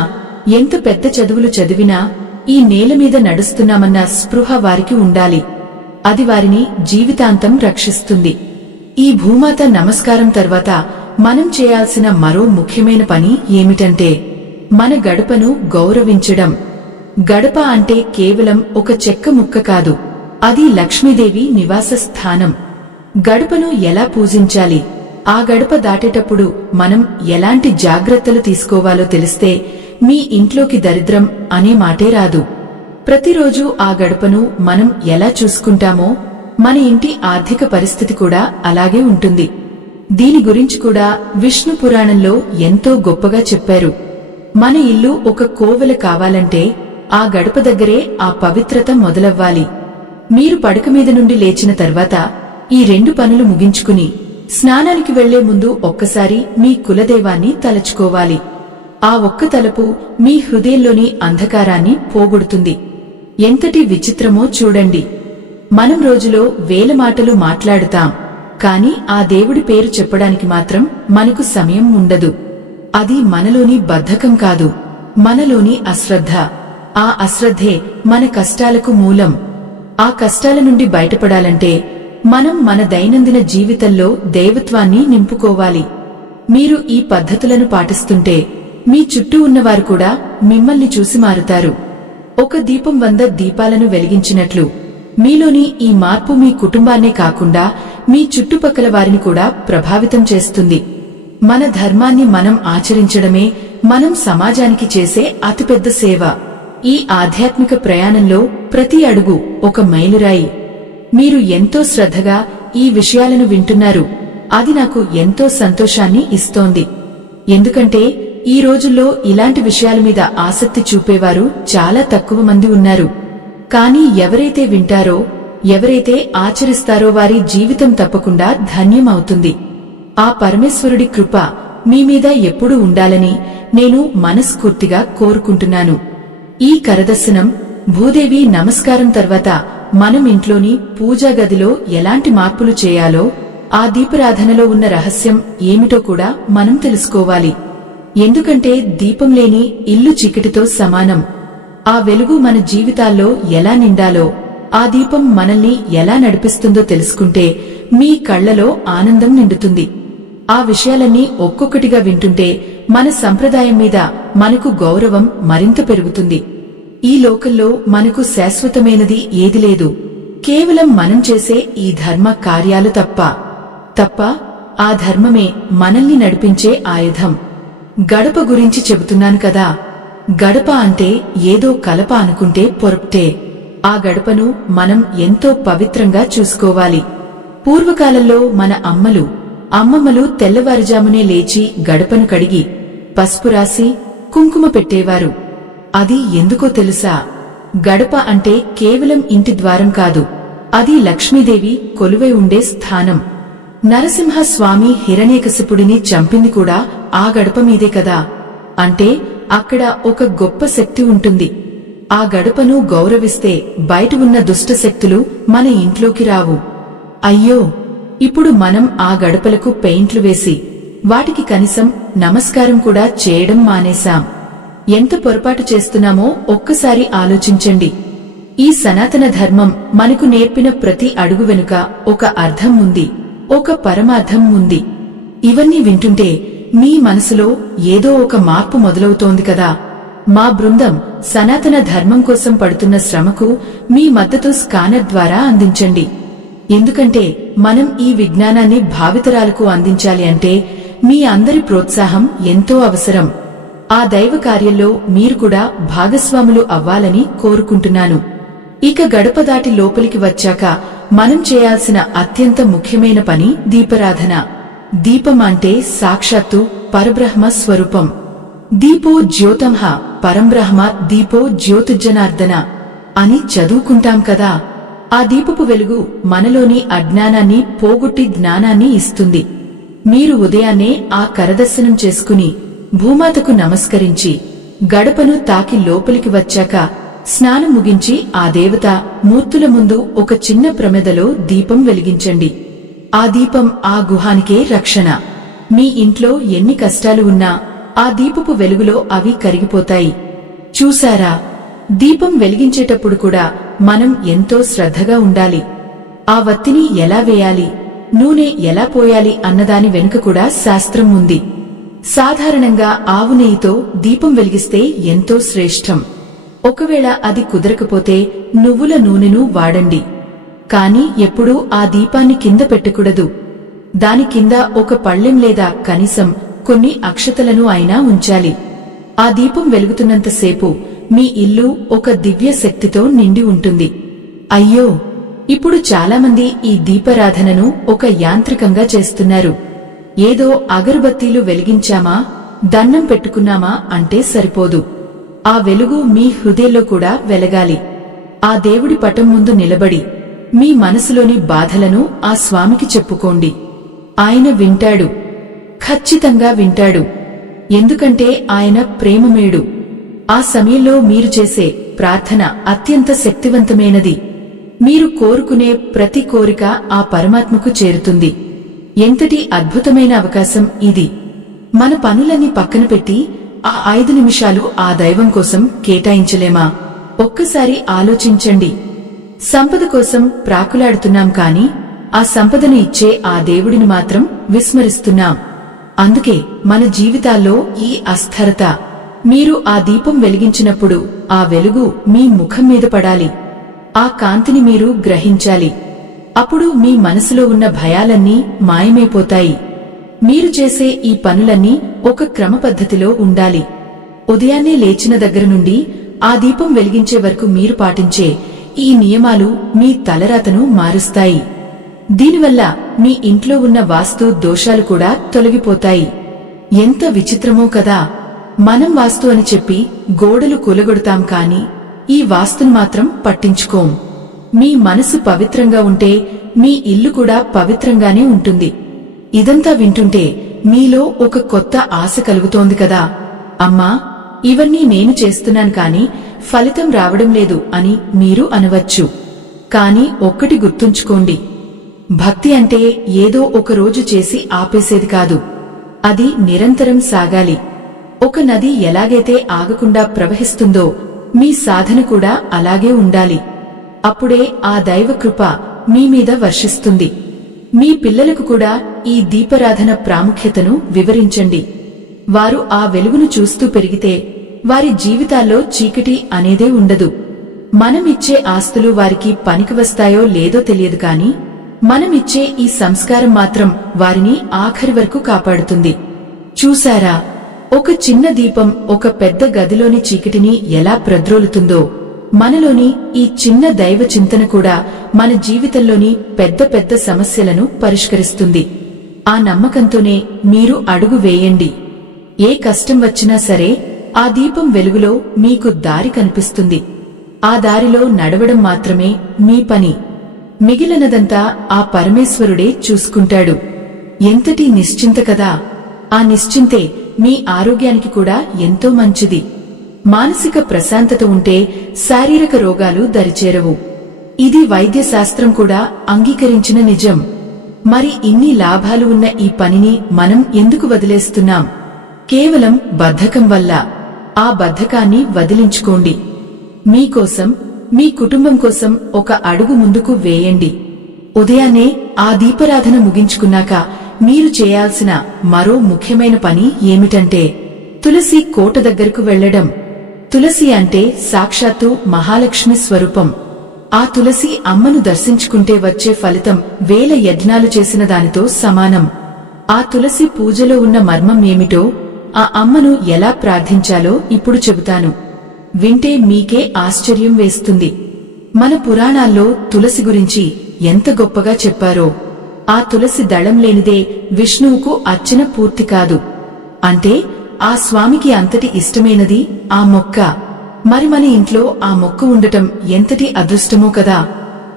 ఎంత పెద్ద చదువులు చదివినా ఈ నేల మీద నడుస్తున్నామన్న స్పృహ వారికి ఉండాలి. అది వారిని జీవితాంతం రక్షిస్తుంది. ఈ భూమాత నమస్కారం తర్వాత మనం చేయాల్సిన మరో ముఖ్యమైన పని ఏమిటంటే మన గడపను గౌరవించడం. గడప అంటే కేవలం ఒక చెక్క ముక్క కాదు, అది లక్ష్మీదేవి నివాస స్థానం. గడపను ఎలా పూజించాలి, ఆ గడప దాటేటప్పుడు మనం ఎలాంటి జాగ్రత్తలు తీసుకోవాలో తెలిస్తే మీ ఇంట్లోకి దరిద్రం అనే మాటే రాదు. ప్రతిరోజు ఆ గడపను మనం ఎలా చూసుకుంటామో మన ఇంటి ఆర్థిక పరిస్థితి కూడా అలాగే ఉంటుంది. దీని గురించి కూడా విష్ణు పురాణంలో ఎంతో గొప్పగా చెప్పారు. మన ఇల్లు ఒక కోవెల కావాలంటే ఆ గడప దగ్గరే ఆ పవిత్రత మొదలవ్వాలి. మీరు పడక మీద నుండి లేచిన తర్వాత ఈ 2 పనులు ముగించుకుని స్నానానికి వెళ్లే ముందు ఒక్కసారి మీ కులదైవాన్ని తలచుకోవాలి. ఆ ఒక్క తలపు మీ హృదయంలోని అంధకారాన్ని పోగొడుతుంది. ఎంతటి విచిత్రమో చూడండి. మనం రోజులో వేల మాటలు మాట్లాడుతాం, కాని ఆ దేవుడి పేరు చెప్పడానికి మాత్రం మనకు సమయం ఉండదు. అది మనలోని బద్ధకం కాదు, మనలోని అశ్రద్ధ. ఆ అశ్రద్ధే మన కష్టాలకు మూలం. ఆ కష్టాల నుండి బయటపడాలంటే మనం మన దైనందిన జీవితంలో దైవత్వాన్ని నింపుకోవాలి. మీరు ఈ పద్ధతులను పాటిస్తుంటే మీ చుట్టూ ఉన్నవారు కూడా మిమ్మల్ని చూసి మారుతారు. ఒక దీపం 100 దీపాలను వెలిగించినట్లు మీలోని ఈ మార్పు మీ కుటుంబాన్నే కాకుండా మీ చుట్టుపక్కల వారిని కూడా ప్రభావితం చేస్తుంది. మన ధర్మాన్ని మనం ఆచరించడమే మనం సమాజానికి చేసే అతిపెద్ద సేవ. ఈ ఆధ్యాత్మిక ప్రయాణంలో ప్రతి అడుగు ఒక మైలురాయి. మీరు ఎంతో శ్రద్ధగా ఈ విషయాలను వింటున్నారు. అది నాకు ఎంతో సంతోషాన్ని ఇస్తోంది. ఎందుకంటే ఈ రోజుల్లో ఇలాంటి విషయాల మీద ఆసక్తి చూపేవారు చాలా తక్కువ మంది ఉన్నారు. కానీ ఎవరైతే వింటారో, ఎవరైతే ఆచరిస్తారో వారి జీవితం తప్పకుండా ధన్యమవుతుంది. ఆ పరమేశ్వరుడి కృప మీ మీద ఎప్పుడూ ఉండాలని నేను మనస్ఫూర్తిగా కోరుకుంటున్నాను. ఈ కరదర్శనం, భూదేవి నమస్కారం తర్వాత మనం ఇంట్లోని పూజా గదిలో ఎలాంటి మార్పులు చేయాలో, ఆ దీపారాధనలో ఉన్న రహస్యం ఏమిటో కూడా మనం తెలుసుకోవాలి. ఎందుకంటే దీపం లేని ఇల్లు చీకటితో సమానం. ఆ వెలుగు మన జీవితాల్లో ఎలా నిండాలో, ఆ దీపం మనల్ని ఎలా నడిపిస్తుందో తెలుసుకుంటే మీ కళ్లలో ఆనందం నిండుతుంది. ఆ విషయాలన్నీ ఒక్కొక్కటిగా వింటుంటే మన సంప్రదాయం మీద మనకు గౌరవం మరింత పెరుగుతుంది. ఈ లోకంలో మనకు శాశ్వతమైనది ఏది లేదు, కేవలం మనం చేసే ఈ ధర్మ కార్యాలు తప్ప ఆ ధర్మమే మనల్ని నడిపించే ఆయుధం. గడప గురించి చెబుతున్నాను కదా, గడప అంటే ఏదో కలప అనుకుంటే పొరపాటే. ఆ గడపను మనం ఎంతో పవిత్రంగా చూసుకోవాలి. పూర్వకాలంలో మన అమ్మమ్మలు తెల్లవారుజామునే లేచి గడపను కడిగి పసుపు రాసి కుంకుమ పెట్టేవారు. అది ఎందుకో తెలుసా? గడప అంటే కేవలం ఇంటి ద్వారం కాదు, అది లక్ష్మీదేవి కొలువై ఉండే స్థానం. నరసింహస్వామి హిరణ్యకశిపుడిని చంపింది కూడా ఆ గడప మీదే కదా. అంటే అక్కడ ఒక గొప్ప శక్తి ఉంటుంది. ఆ గడపను గౌరవిస్తే బయట ఉన్న దుష్ట శక్తులు మన ఇంట్లోకి రావు. అయ్యో, ఇప్పుడు మనం ఆ గడపలకు పెయింట్లు వేసి వాటికి కనీసం నమస్కారం కూడా చేయడం మానేశాం. ఎంత పొరపాటు చేస్తున్నామో ఒక్కసారి ఆలోచించండి. ఈ సనాతన ధర్మం మనకు నేర్పిన ప్రతి అడుగు వెనుక ఒక అర్థం ఉంది, ఒక పరమార్థం ఉంది. ఇవన్నీ వింటుంటే మీ మనసులో ఏదో ఒక మార్పు మొదలవుతోంది కదా. మా బృందం సనాతన ధర్మం కోసం పడుతున్న శ్రమకు మీ మద్దతు స్కానర్ ద్వారా అందించండి. ఎందుకంటే మనం ఈ విజ్ఞానాన్ని భావితరాలకు అందించాలి అంటే మీ అందరి ప్రోత్సాహం ఎంతో అవసరం. ఆ దైవ కార్యంలో మీరు కూడా భాగస్వాములు అవ్వాలని కోరుకుంటున్నాను. ఇక గడప దాటి లోపలికి వచ్చాక మనం చేయాల్సిన అత్యంత ముఖ్యమైన పని దీపారాధన. దీపం అంటే సాక్షాత్తు పరబ్రహ్మ స్వరూపం. దీపో జ్యోతంహ పరంబ్రహ్మ దీపో జ్యోతిర్జనార్దన అని చదువుకుంటాం కదా. ఆ దీపపు వెలుగు మనలోని అజ్ఞానాన్ని పోగొట్టి జ్ఞానాన్ని ఇస్తుంది. మీరు ఉదయాన్నే ఆ కరదర్శనం చేసుకుని భూమాతకు నమస్కరించి గడపను తాకి లోపలికి వచ్చాక స్నానం ముగించి ఆ దేవత మూర్తుల ముందు ఒక చిన్న ప్రమిదలో దీపం వెలిగించండి. ఆ దీపం ఆ గుహానికే రక్షణ. మీ ఇంట్లో ఎన్ని కష్టాలు ఉన్నా ఆ దీపపు వెలుగులో అవి కరిగిపోతాయి. చూశారా, దీపం వెలిగించేటప్పుడు కూడా మనం ఎంతో శ్రద్ధగా ఉండాలి. ఆ వత్తిని ఎలా వేయాలి, నూనె ఎలా పోయాలి అన్నదాని వెనుక కూడా శాస్త్రం ఉంది. సాధారణంగా ఆవు నెయ్యితో దీపం వెలిగిస్తే ఎంతో శ్రేష్టం. ఒకవేళ అది కుదరకపోతే నువ్వుల నూనెను వాడండి. కాని ఎప్పుడూ ఆ దీపాన్ని కింద పెట్టకూడదు. దాని కింద ఒక పళ్ళెం లేదా కనీసం కొన్ని అక్షతలను అయినా ఉంచాలి. ఆ దీపం వెలుగుతున్నంతసేపు మీ ఇల్లు ఒక దివ్య శక్తితో నిండి ఉంటుంది. అయ్యో, ఇప్పుడు చాలామంది ఈ దీపారాధనను ఒక యాంత్రికంగా చేస్తున్నారు. ఏదో అగరుబత్తీలు వెలిగించామా, దండం పెట్టుకున్నామా అంటే సరిపోదు. ఆ వెలుగు మీ హృదయంలో కూడా వెలగాలి. ఆ దేవుడి పటం ముందు నిలబడి మీ మనసులోని బాధలను ఆ స్వామికి చెప్పుకోండి. ఆయన వింటాడు, ఖచ్చితంగా వింటాడు. ఎందుకంటే ఆయన ప్రేమమేడు. ఆ సమయంలో మీరు చేసే ప్రార్థన అత్యంత శక్తివంతమైనది. మీరు కోరుకునే ప్రతి కోరిక ఆ పరమాత్మకు చేరుతుంది. ఎంతటి అద్భుతమైన అవకాశం ఇది! మన పనులన్నీ పక్కన పెట్టి ఆ 5 నిమిషాలు ఆ దైవం కోసం కేటాయించలేమా? ఒక్కసారి ఆలోచించండి. సంపద కోసం ప్రాకులాడుతున్నాం కాని ఆ సంపదను ఇచ్చే ఆ దేవుడిని మాత్రం విస్మరిస్తున్నాం. అందుకే మన జీవితాల్లో ఈ అస్థిరత. మీరు ఆ దీపం వెలిగించినప్పుడు ఆ వెలుగు మీ ముఖం మీద పడాలి. ఆ కాంతిని మీరు గ్రహించాలి. అప్పుడు మీ మనసులో ఉన్న భయాలన్నీ మాయమైపోతాయి. మీరు చేసే ఈ పనులన్నీ ఒక క్రమపద్ధతిలో ఉండాలి. ఉదయాన్నే లేచిన దగ్గర నుండి ఆ దీపం వెలిగించే వరకు మీరు పాటించే ఈ నియమాలు మీ తలరాతను మారుస్తాయి. దీనివల్ల మీ ఇంట్లో ఉన్న వాస్తు దోషాలు కూడా తొలగిపోతాయి. ఎంత విచిత్రమో కదా! మనం వాస్తు అని చెప్పి గోడలు కూలగొడతాం కాని ఈ వాస్తును మాత్రం పట్టించుకోం. మీ మనసు పవిత్రంగా ఉంటే మీ ఇల్లు కూడా పవిత్రంగానే ఉంటుంది. ఇదంతా వింటుంటే మీలో ఒక కొత్త ఆశ కలుగుతోంది కదా. అమ్మా, ఇవన్నీ నేను చేస్తున్నాను కాని ఫలితం రావడం లేదు అని మీరు అనవచ్చు. కాని ఒక్కటి గుర్తుంచుకోండి, భక్తి అంటే ఏదో ఒక రోజు చేసి ఆపేసేది కాదు. అది నిరంతరం సాగాలి. ఒక నది ఎలాగైతే ఆగకుండా ప్రవహిస్తుందో మీ సాధన కూడా అలాగే ఉండాలి. అప్పుడే ఆ దైవ కృప మీ మీద వర్షిస్తుంది. మీ పిల్లలకు కూడా ఈ దీపారాధన ప్రాముఖ్యతను వివరించండి. వారు ఆ వెలుగును చూస్తూ పెరిగితే వారి జీవితాల్లో చీకటి అనేదే ఉండదు. మనమిచ్చే ఆస్తులు వారికి పనికి వస్తాయో లేదో తెలియదు కాని మనమిచ్చే ఈ సంస్కారం మాత్రం వారిని ఆఖరి వరకు కాపాడుతుంది. చూశారా, ఒక చిన్న దీపం ఒక పెద్ద గదిలోని చీకటిని ఎలా ప్రద్రోలుతుందో, మనలోని ఈ చిన్న దైవ చింతన కూడా మన జీవితంలోని పెద్ద పెద్ద సమస్యలను పరిష్కరిస్తుంది. ఆ నమ్మకంతోనే మీరు అడుగు వేయండి. ఏ కష్టం వచ్చినా సరే ఆ దీపం వెలుగులో మీకు దారి కనిపిస్తుంది. ఆ దారిలో నడవడం మాత్రమే మీ పని. మిగిలినదంతా ఆ పరమేశ్వరుడే చూసుకుంటాడు. ఎంతటి నిశ్చింత కదా! ఆ నిశ్చింతే మీ ఆరోగ్యానికి కూడా ఎంతో మంచిది. మానసిక ప్రశాంతత ఉంటే శారీరక రోగాలు దరిచేరవు. ఇది వైద్య శాస్త్రం కూడా అంగీకరించిన నిజం. మరి ఇన్ని లాభాలు ఉన్న ఈ పనిని మనం ఎందుకు వదిలేస్తున్నాం? కేవలం బద్ధకం వల్ల. ఆ బద్ధకాన్ని వదిలించుకోండి. మీకోసం, మీ కుటుంబం కోసం ఒక అడుగు ముందుకు వేయండి. ఉదయాన్నే ఆ దీపారాధన ముగించుకున్నాక మీరు చేయాల్సిన మరో ముఖ్యమైన పని ఏమిటంటే తులసి కోట దగ్గరకు వెళ్లడం. తులసి అంటే సాక్షాత్తు మహాలక్ష్మి స్వరూపం. ఆ తులసి అమ్మను దర్శించుకుంటే వచ్చే ఫలితం 1000 యజ్ఞాలు చేసిన దానితో సమానం. ఆ తులసి పూజలో ఉన్న మర్మం ఏమిటో, ఆ అమ్మను ఎలా ప్రార్థించాలో ఇప్పుడు చెబుతాను. వింటే మీకే ఆశ్చర్యం వేస్తుంది. మన పురాణాల్లో తులసి గురించి ఎంత గొప్పగా చెప్పారో. ఆ తులసి దళం లేనిదే విష్ణువుకు అర్చన పూర్తి కాదు. అంటే ఆ స్వామికి అంతటి ఇష్టమైనది ఆ మొక్క. మరి మన ఇంట్లో ఆ మొక్క ఉండటం ఎంతటి అదృష్టమో కదా.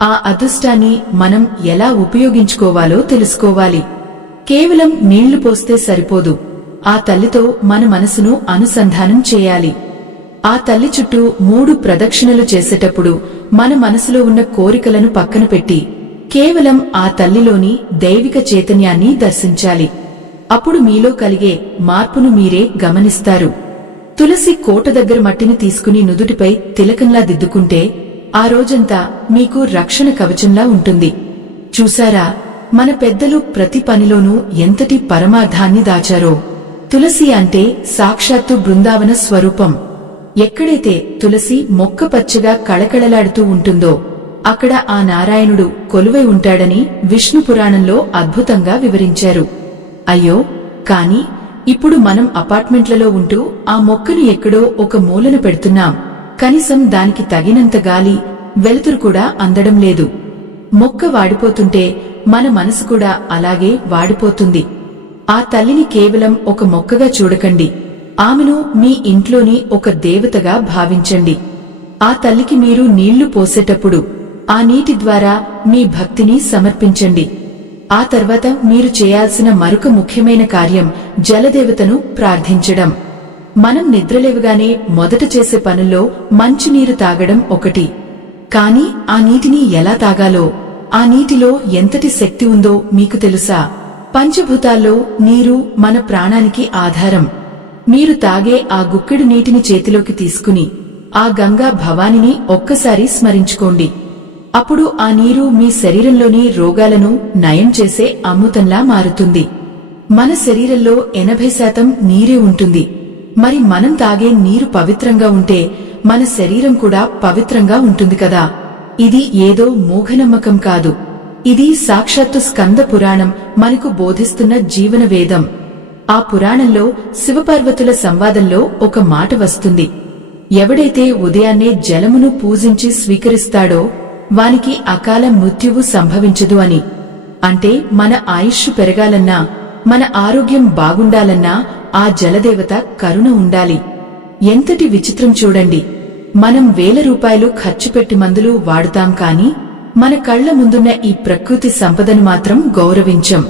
ఆ అదృష్టాన్ని మనం ఎలా ఉపయోగించుకోవాలో తెలుసుకోవాలి. కేవలం నీళ్లు పోస్తే సరిపోదు. ఆ తల్లితో మన మనసును అనుసంధానం చేయాలి. ఆ తల్లి చుట్టూ 3 ప్రదక్షిణలు చేసేటప్పుడు మన మనసులో ఉన్న కోరికలను పక్కన పెట్టి కేవలం ఆ తల్లిలోని దైవిక చైతన్యాన్ని దర్శించాలి. అప్పుడు మీలో కలిగే మార్పును మీరే గమనిస్తారు. తులసి కోట దగ్గర మట్టిని తీసుకుని నుదుటిపై తిలకంలా దిద్దుకుంటే ఆ రోజంతా మీకు రక్షణ కవచంలా ఉంటుంది. చూశారా, మన పెద్దలు ప్రతి పనిలోనూ ఎంతటి పరమార్థాన్ని దాచారో. తులసి అంటే సాక్షాత్తు బృందావన స్వరూపం. ఎక్కడైతే తులసి మొక్క పచ్చగా కళకళలాడుతూ ఉంటుందో అక్కడ ఆ నారాయణుడు కొలువై ఉంటాడని విష్ణు పురాణంలో అద్భుతంగా వివరించారు. అయ్యో, కాని ఇప్పుడు మనం అపార్ట్మెంట్లలో ఉంటూ ఆ మొక్కను ఎక్కడో ఒక మూలన పెడుతున్నాం. కనీసం దానికి తగినంత గాలి, వెలుతురు కూడా అందడం లేదు. మొక్క వాడిపోతుంటే మన మనసు కూడా అలాగే వాడిపోతుంది. ఆ తల్లిని కేవలం ఒక మొక్కగా చూడకండి, ఆమెను మీ ఇంట్లోని ఒక దేవతగా భావించండి. ఆ తల్లికి మీరు నీళ్లు పోసేటప్పుడు ఆ నీటి ద్వారా మీ భక్తిని సమర్పించండి. ఆ తర్వాత మీరు చేయాల్సిన మరొక ముఖ్యమైన కార్యం జలదేవతను ప్రార్థించడం. మనం నిద్రలేవగానే మొదట చేసే పనుల్లో మంచినీరు తాగడం ఒకటి. కాని ఆ నీటిని ఎలా తాగాలో, ఆ నీటిలో ఎంతటి శక్తి ఉందో మీకు తెలుసా? పంచభూతాల్లో నీరు మన ప్రాణానికి ఆధారం. మీరు తాగే ఆ గుక్కెడు నీటిని చేతిలోకి తీసుకుని ఆ గంగా భవానిని ఒక్కసారి స్మరించుకోండి. అప్పుడు ఆ నీరు మీ శరీరంలోని రోగాలను నయం చేసే అమృతంలా మారుతుంది. మన శరీరంలో 80% నీరే ఉంటుంది. మరి మనం తాగే నీరు పవిత్రంగా ఉంటే మన శరీరం కూడా పవిత్రంగా ఉంటుంది కదా. ఇది ఏదో మూఢనమ్మకం కాదు. ఇది సాక్షాత్తు స్కంద పురాణం మనకు బోధిస్తున్న జీవన వేదం. ఆ పురాణంలో శివపార్వతుల సంవాదంలో ఒక మాట వస్తుంది. ఎవడైతే ఉదయాన్నే జలమును పూజించి స్వీకరిస్తాడో వానికి అకాల మృత్యువు సంభవించదు అని. అంటే మన ఆయుష్ పెరగాలన్నా, మన ఆరోగ్యం బాగుండాలన్నా ఆ జలదేవత కరుణ ఉండాలి. ఎంతటి విచిత్రం చూడండి. మనం వేల రూపాయలు ఖర్చు పెట్టి మందులు వాడుతాం కాని మన కళ్ల ముందున్న ఈ ప్రకృతి సంపదను మాత్రం గౌరవించం.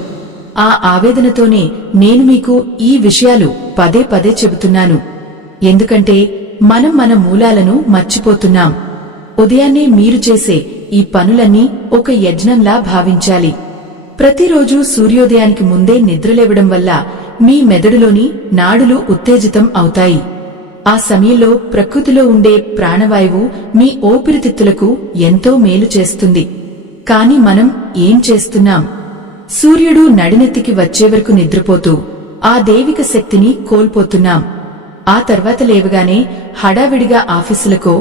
ఆ ఆవేదనతోనే నేను మీకు ఈ విషయాలు పదే పదే చెబుతున్నాను. ఎందుకంటే మనం మన మూలాలను మర్చిపోతున్నాం. ఉదయాన్నే మీరు చేసే ఈ పనులన్నీ ఒక యజ్ఞంలా భావించాలి. ప్రతిరోజు సూర్యోదయానికి ముందే నిద్రలేవడం వల్ల మీ మెదడులోని నాడులు ఉత్తేజితం అవుతాయి. ఆ సమయంలో ప్రకృతిలో ఉండే ప్రాణవాయువు మీ ఊపిరితిత్తులకు ఎంతో మేలు చేస్తుంది. కాని మనం ఏం చేస్తున్నాం? సూర్యుడు నడినెత్తికి వచ్చేవరకు నిద్రపోతూ ఆ దైవిక శక్తిని కోల్పోతున్నాం. ఆ తర్వాత లేవగానే హడావిడిగా ఆఫీసులకో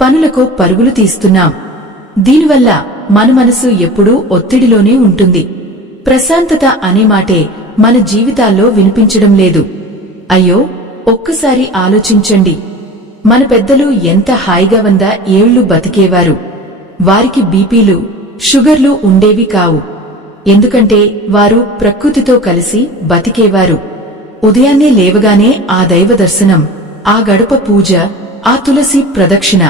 పనులకో పరుగులు తీస్తున్నాం. దీనివల్ల మన మనసు ఎప్పుడూ ఒత్తిడిలోనే ఉంటుంది. ప్రశాంతత అనే మాటే మన జీవితాల్లో వినిపించడం లేదు. అయ్యో, ఒక్కసారి ఆలోచించండి. మన పెద్దలు ఎంత హాయిగా 100 ఏళ్లు బతికేవారు. వారికి బీపీలు, షుగర్లు ఉండేవి కావు. ఎందుకంటే వారు ప్రకృతితో కలిసి బతికేవారు. ఉదయాన్నే లేవగానే ఆ దైవ దర్శనం, ఆ గడప పూజ, ఆ తులసి ప్రదక్షిణ,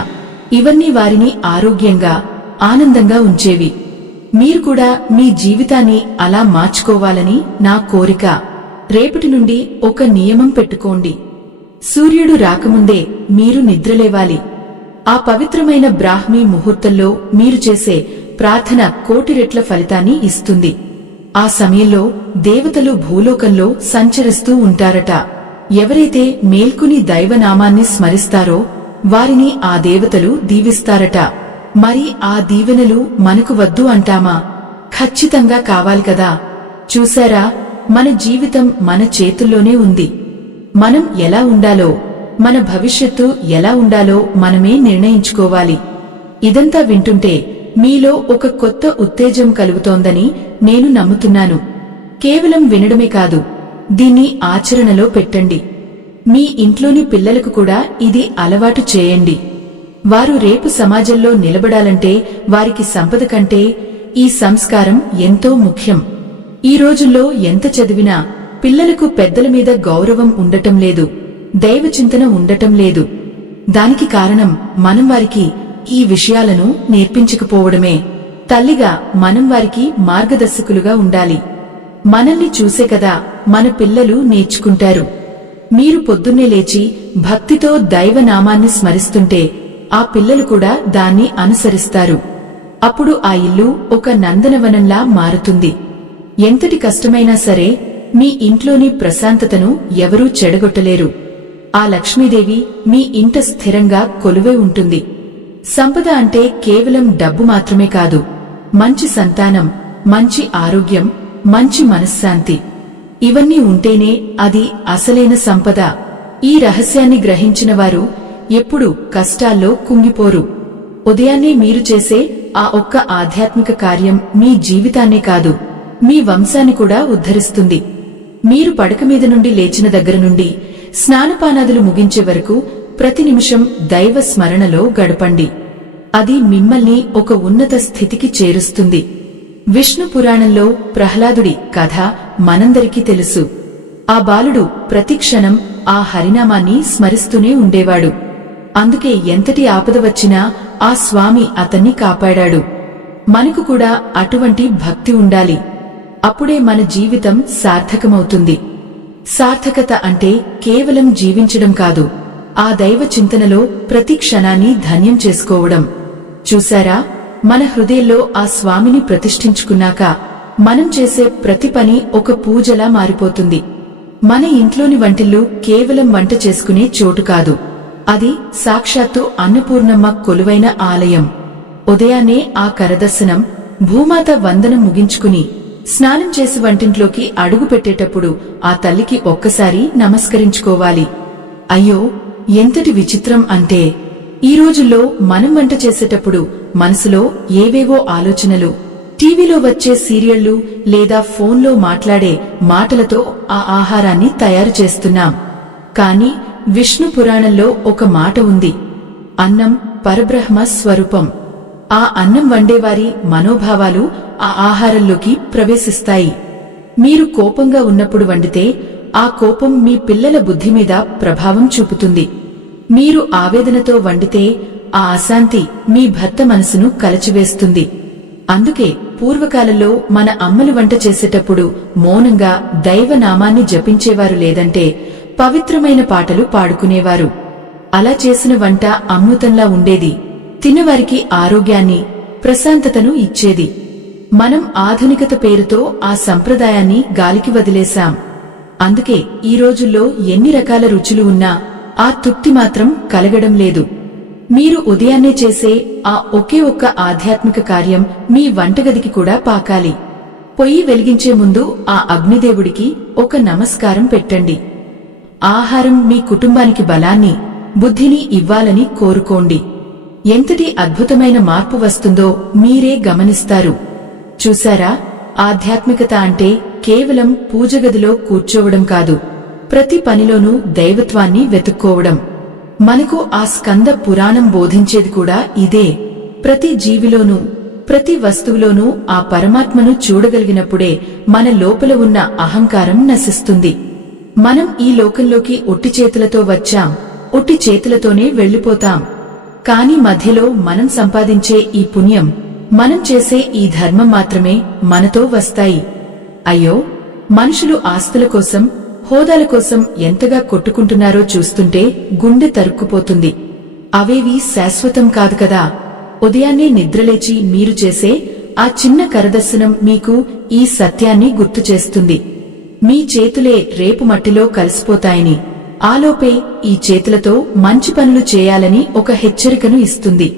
ఇవన్నీ వారిని ఆరోగ్యంగా, ఆనందంగా ఉంచేవి. మీరు కూడా మీ జీవితాన్ని అలా మార్చుకోవాలని నా కోరిక. రేపటి నుండి ఒక నియమం పెట్టుకోండి. సూర్యుడు రాకముందే మీరు నిద్రలేవాలి. ఆ పవిత్రమైన బ్రాహ్మీ ముహూర్తంలో మీరు చేసే ప్రార్థన 1,000,000 రెట్ల ఫలితాన్ని ఇస్తుంది. ఆ సమయంలో దేవతలు భూలోకంలో సంచరిస్తూ ఉంటారట. ఎవరైతే మేల్కుని దైవనామాన్ని స్మరిస్తారో వారిని ఆ దేవతలు దీవిస్తారట. మరి ఆ దీవెనలు మనకు వద్దు అంటామా? ఖచ్చితంగా కావాలి కదా. చూశారా, మన జీవితం మన చేతుల్లోనే ఉంది. మనం ఎలా ఉండాలో, మన భవిష్యత్తు ఎలా ఉండాలో మనమే నిర్ణయించుకోవాలి. ఇదంతా వింటుంటే మీలో ఒక కొత్త ఉత్తేజం కలుగుతోందని నేను నమ్ముతున్నాను. కేవలం వినడమే కాదు, దీన్ని ఆచరణలో పెట్టండి. మీ ఇంట్లోని పిల్లలకు కూడా ఇది అలవాటు చేయండి. వారు రేపు సమాజంలో నిలబడాలంటే వారికి సంపద కంటే ఈ సంస్కారం ఎంతో ముఖ్యం. ఈ రోజుల్లో ఎంత చదివినా పిల్లలకు పెద్దల మీద గౌరవం ఉండటం లేదు, దైవచింతన ఉండటం లేదు. దానికి కారణం మనం వారికి ఈ విషయాలను నేర్పించకపోవడమే. తల్లిగా మనం వారికి మార్గదర్శకులుగా ఉండాలి. మనల్ని చూసే కదా మన పిల్లలు నేర్చుకుంటారు. మీరు పొద్దున్నే లేచి భక్తితో దైవనామాన్ని స్మరిస్తుంటే ఆ పిల్లలు కూడా దాన్ని అనుసరిస్తారు. అప్పుడు ఆ ఇల్లు ఒక నందనవనంలా మారుతుంది. ఎంతటి కష్టమైనా సరే మీ ఇంట్లోని ప్రశాంతతను ఎవరూ చెడగొట్టలేరు. ఆ లక్ష్మీదేవి మీ ఇంట స్థిరంగా కొలువై ఉంటుంది. సంపద అంటే కేవలం డబ్బు మాత్రమే కాదు, మంచి సంతానం, మంచి ఆరోగ్యం, మంచి మనశ్శాంతి. ఇవన్నీ ఉంటేనే అది అసలైన సంపద. ఈ రహస్యాన్ని గ్రహించిన వారు ఎప్పుడూ కష్టాల్లో కుంగిపోరు. ఉదయాన్నే మీరు చేసే ఆ ఒక్క ఆధ్యాత్మిక కార్యం మీ జీవితాన్నే కాదు, మీ వంశాన్ని కూడా ఉద్ధరిస్తుంది. మీరు పడక మీద నుండి లేచిన దగ్గర నుండి స్నానపానాదులు ముగించే వరకు ప్రతి నిమిషం దైవ స్మరణలో గడపండి. అది మిమ్మల్ని ఒక ఉన్నత స్థితికి చేరుస్తుంది. విష్ణు పురాణంలో ప్రహ్లాదుడి కథ మనందరికీ తెలుసు. ఆ బాలుడు ప్రతిక్షణం ఆ హరినామాన్ని స్మరిస్తూనే ఉండేవాడు. అందుకే ఎంతటి ఆపద వచ్చినా ఆ స్వామి అతన్ని కాపాడాడు. మనకు కూడా అటువంటి భక్తి ఉండాలి. అప్పుడే మన జీవితం సార్థకమవుతుంది. సార్థకత అంటే కేవలం జీవించడం కాదు, ఆ దైవ చింతనలో ప్రతి క్షణాన్ని ధన్యం చేసుకోవడం. చూశారా, మన హృదయంలో ఆ స్వామిని ప్రతిష్ఠించుకున్నాక మనం చేసే ప్రతి పని ఒక పూజలా మారిపోతుంది. మన ఇంట్లోని వంటిల్లు కేవలం వంట చేసుకునే చోటు కాదు, అది సాక్షాత్తు అన్నపూర్ణమ్మ కొలువైన ఆలయం. ఉదయాన్నే ఆ కరదర్శనం, భూమాత వందనం ముగించుకుని స్నానం చేసి వంటింట్లోకి అడుగు పెట్టేటప్పుడు ఆ తల్లికి ఒక్కసారి నమస్కరించుకోవాలి. అయ్యో, ఎంతటి విచిత్రం అంటే ఈ రోజుల్లో మనం వంట చేసేటప్పుడు మనసులో ఏవేవో ఆలోచనలు, టీవీలో వచ్చే సీరియళ్లు లేదా ఫోన్లో మాట్లాడే మాటలతో ఆ ఆహారాన్ని తయారు చేస్తున్నాం. కాని విష్ణు పురాణంలో ఒక మాట ఉంది, అన్నం పరబ్రహ్మ స్వరూపం. ఆ అన్నం వండేవారి మనోభావాలు ఆ ఆహారంలోకి ప్రవేశిస్తాయి. మీరు కోపంగా ఉన్నప్పుడు వండితే ఆ కోపం మీ పిల్లల బుద్ధి మీద ప్రభావం చూపుతుంది. మీరు ఆవేదనతో వండితే ఆ అశాంతి మీ భర్త మనసును కలచివేస్తుంది. అందుకే పూర్వకాలంలో మన అమ్మలు వంట చేసేటప్పుడు మౌనంగా దైవనామాన్ని జపించేవారు, లేదంటే పవిత్రమైన పాటలు పాడుకునేవారు. అలా చేసిన వంట అమృతంలా ఉండేది, తిన్నవారికి ఆరోగ్యాన్ని, ప్రశాంతతను ఇచ్చేది. మనం ఆధునికత పేరుతో ఆ సంప్రదాయాన్ని గాలికి వదిలేశాం. అందుకే ఈ రోజుల్లో ఎన్ని రకాల రుచులు ఉన్నా ఆ తృప్తి మాత్రం కలగడం లేదు. మీరు ఉదయాన్నే చేసే ఆ ఒకే ఒక్క ఆధ్యాత్మిక కార్యం మీ వంటగదికి కూడా పాకాలి. పొయ్యి వెలిగించే ముందు ఆ అగ్నిదేవుడికి ఒక నమస్కారం పెట్టండి. ఆహారం మీ కుటుంబానికి బలాన్ని, బుద్ధిని ఇవ్వాలని కోరుకోండి. ఎంతటి అద్భుతమైన మార్పు వస్తుందో మీరే గమనిస్తారు. చూశారా, ఆధ్యాత్మికత అంటే కేవలం పూజగదిలో కూర్చోవడం కాదు, ప్రతి పనిలోనూ దైవత్వాన్ని వెతుక్కోవడం. మనకు ఆ స్కంద పురాణం బోధించేది కూడా ఇదే. ప్రతి జీవిలోనూ, ప్రతి వస్తువులోనూ ఆ పరమాత్మను చూడగలిగినప్పుడే మన లోపల ఉన్న అహంకారం నశిస్తుంది. మనం ఈ లోకంలోకి ఒట్టి చేతులతో వచ్చాం, ఒట్టి చేతులతోనే వెళ్లిపోతాం. కాని మధ్యలో మనం సంపాదించే ఈ పుణ్యం, మనం చేసే ఈ ధర్మం మాత్రమే మనతో వస్తాయి. అయ్యో, మనుషులు ఆస్తుల కోసం, హోదాల కోసం ఎంతగా కొట్టుకుంటున్నారో చూస్తుంటే గుండె తరుక్కుపోతుంది. అవేవి శాశ్వతం కాదు కదా. ఉదయాన్నే నిద్రలేచి మీరు చేసే ఆ చిన్న కరదర్శనం మీకు ఈ సత్యాన్ని గుర్తు చేస్తుంది. మీ చేతులే రేపు మట్టిలో కలిసిపోతాయని, ఆలోపే ఈ చేతులతో మంచి పనులు చేయాలని ఒక హెచ్చరికను ఇస్తుంది.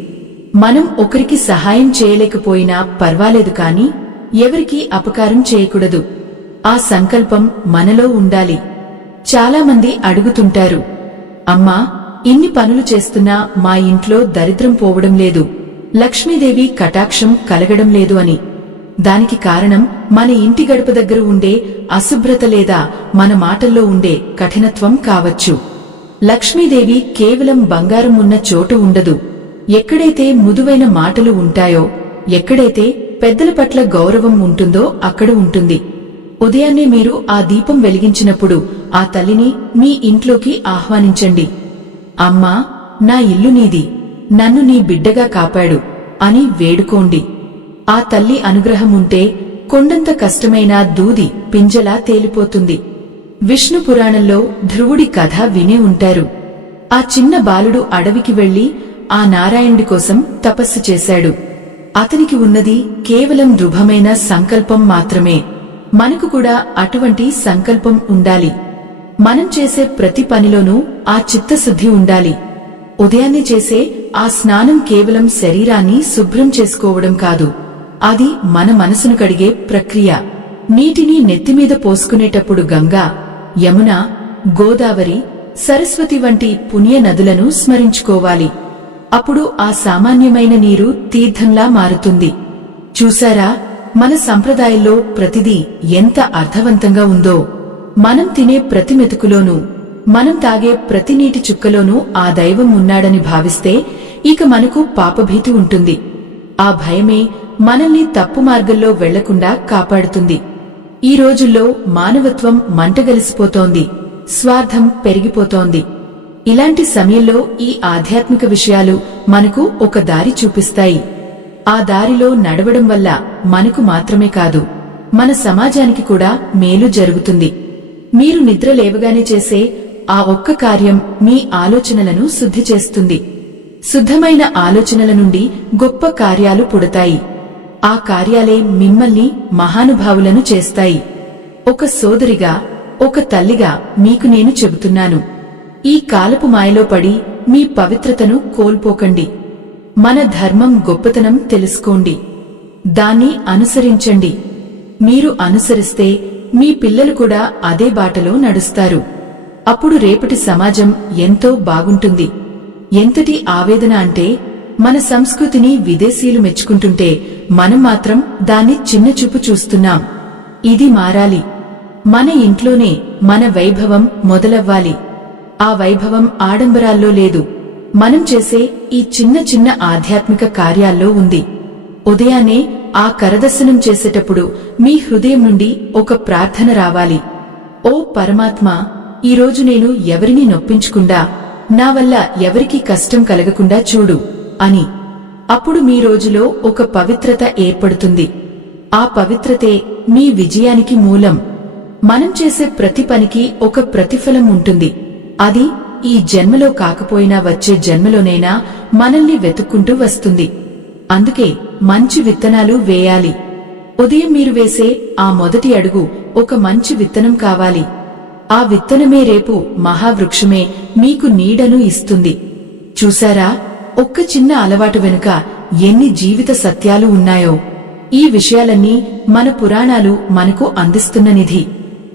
మనం ఒకరికి సహాయం చేయలేకపోయినా పర్వాలేదు, కాని ఎవరికీ అపకారం చేయకూడదు. ఆ సంకల్పం మనలో ఉండాలి. చాలామంది అడుగుతుంటారు, అమ్మా, ఇన్ని పనులు చేస్తున్నా మా ఇంట్లో దరిద్రం పోవడం లేదు, లక్ష్మీదేవి కటాక్షం కలగడం లేదు అని. దానికి కారణం మన ఇంటి గడప దగ్గర ఉండే అశుభ్రత లేదా మన మాటల్లో ఉండే కఠినత్వం కావచ్చు. లక్ష్మీదేవి కేవలం బంగారం ఉన్న చోటు ఉండదు. ఎక్కడైతే మృదువైన మాటలు ఉంటాయో, ఎక్కడైతే పెద్దల పట్ల గౌరవం ఉంటుందో అక్కడ ఉంటుంది. ఉదయాన్నే మీరు ఆ దీపం వెలిగించినప్పుడు ఆ తల్లిని మీ ఇంట్లోకి ఆహ్వానించండి. అమ్మా, నా ఇల్లు నీది, నన్ను నీ బిడ్డగా కాపాడు అని వేడుకోండి. ఆ తల్లి అనుగ్రహం ఉంటే కొండంత కష్టమైన దూది పింజలా తేలిపోతుంది. విష్ణు పురాణంలో ధ్రువుడి కథ వినే ఉంటారు. ఆ చిన్న బాలుడు అడవికి వెళ్లి ఆ నారాయణుడి కోసం తపస్సు చేశాడు. అతనికి ఉన్నది కేవలం దృఢమైన సంకల్పం మాత్రమే. మనకు కూడా అటువంటి సంకల్పం ఉండాలి. మనం చేసే ప్రతి పనిలోనూ ఆ చిత్తశుద్ధి ఉండాలి. ఉదయాన్నే చేసే ఆ స్నానం కేవలం శరీరాన్ని శుభ్రం చేసుకోవడం కాదు, అది మన మనసును కడిగే ప్రక్రియ. నీటిని నెత్తిమీద పోసుకునేటప్పుడు గంగా, యమున, గోదావరి, సరస్వతి వంటి పుణ్య నదులను స్మరించుకోవాలి. అప్పుడు ఆ సామాన్యమైన నీరు తీర్థంలా మారుతుంది. చూశారా, మన సంప్రదాయంలో ప్రతిదీ ఎంత అర్థవంతంగా ఉందో. మనం తినే ప్రతి మెతుకులోనూ, మనం తాగే ప్రతి నీటి చుక్కలోనూ ఆ దైవం ఉన్నాడని భావిస్తే ఇక మనకు పాపభీతి ఉంటుంది. ఆ భయమే మనల్ని తప్పు మార్గంలో వెళ్లకుండా కాపాడుతుంది. ఈ రోజుల్లో మానవత్వం మంటగలిసిపోతోంది, స్వార్థం పెరిగిపోతోంది. ఇలాంటి సమయంలో ఈ ఆధ్యాత్మిక విషయాలు మనకు ఒక దారి చూపిస్తాయి. ఆ దారిలో నడవడం వల్ల మనకు మాత్రమే కాదు, మన సమాజానికి కూడా మేలు జరుగుతుంది. మీరు నిద్ర లేవగానే చేసే ఆ ఒక్క కార్యం మీ ఆలోచనలను శుద్ధి చేస్తుంది. శుద్ధమైన ఆలోచనల నుండి గొప్ప కార్యాలు పుడతాయి. ఆ కార్యాలే మిమ్మల్ని మహానుభావులను చేస్తాయి. ఒక సోదరిగా, ఒక తల్లిగా మీకు నేను చెబుతున్నాను, ఈ కాలపు మాయలో పడి మీ పవిత్రతను కోల్పోకండి. మన ధర్మం గొప్పతనం తెలుసుకోండి, దాన్ని అనుసరించండి. మీరు అనుసరిస్తే మీ పిల్లలు కూడా అదే బాటలో నడుస్తారు. అప్పుడు రేపటి సమాజం ఎంతో బాగుంటుంది. ఎంతటి ఆవేదన అంటే, మన సంస్కృతిని విదేశీయులు మెచ్చుకుంటుంటే మనం మాత్రం దాన్ని చిన్నచూపు చూస్తున్నాం. ఇది మారాలి. మన ఇంట్లోనే మన వైభవం మొదలవ్వాలి. ఆ వైభవం ఆడంబరాల్లో లేదు, మనం చేసే ఈ చిన్న చిన్న ఆధ్యాత్మిక కార్యాల్లో ఉంది. ఉదయాన్నే ఆ కరదర్శనం చేసేటప్పుడు మీ హృదయం నుండి ఒక ప్రార్థన రావాలి. ఓ పరమాత్మా, ఈరోజు నేను ఎవరిని నొప్పించకుండా, నా వల్ల ఎవరికీ కష్టం కలగకుండా చూడు అని. అప్పుడు మీ రోజులో ఒక పవిత్రత ఏర్పడుతుంది. ఆ పవిత్రతే మీ విజయానికి మూలం. మనం చేసే ప్రతి పనికి ఒక ప్రతిఫలం ఉంటుంది. అది ఈ జన్మలో కాకపోయినా వచ్చే జన్మలోనైనా మనల్ని వెతుక్కుంటూ వస్తుంది. అందుకే మంచి విత్తనాలు వేయాలి. ఉదయం మీరు వేసే ఆ మొదటి అడుగు ఒక మంచి విత్తనం కావాలి. ఆ విత్తనమే రేపు మహావృక్షమే మీకు నీడను ఇస్తుంది. చూశారా, ఒక్క చిన్న అలవాటు వెనుక ఎన్ని జీవిత సత్యాలు ఉన్నాయో. ఈ విషయాలన్నీ మన పురాణాలు మనకు అందిస్తున్న నిధి.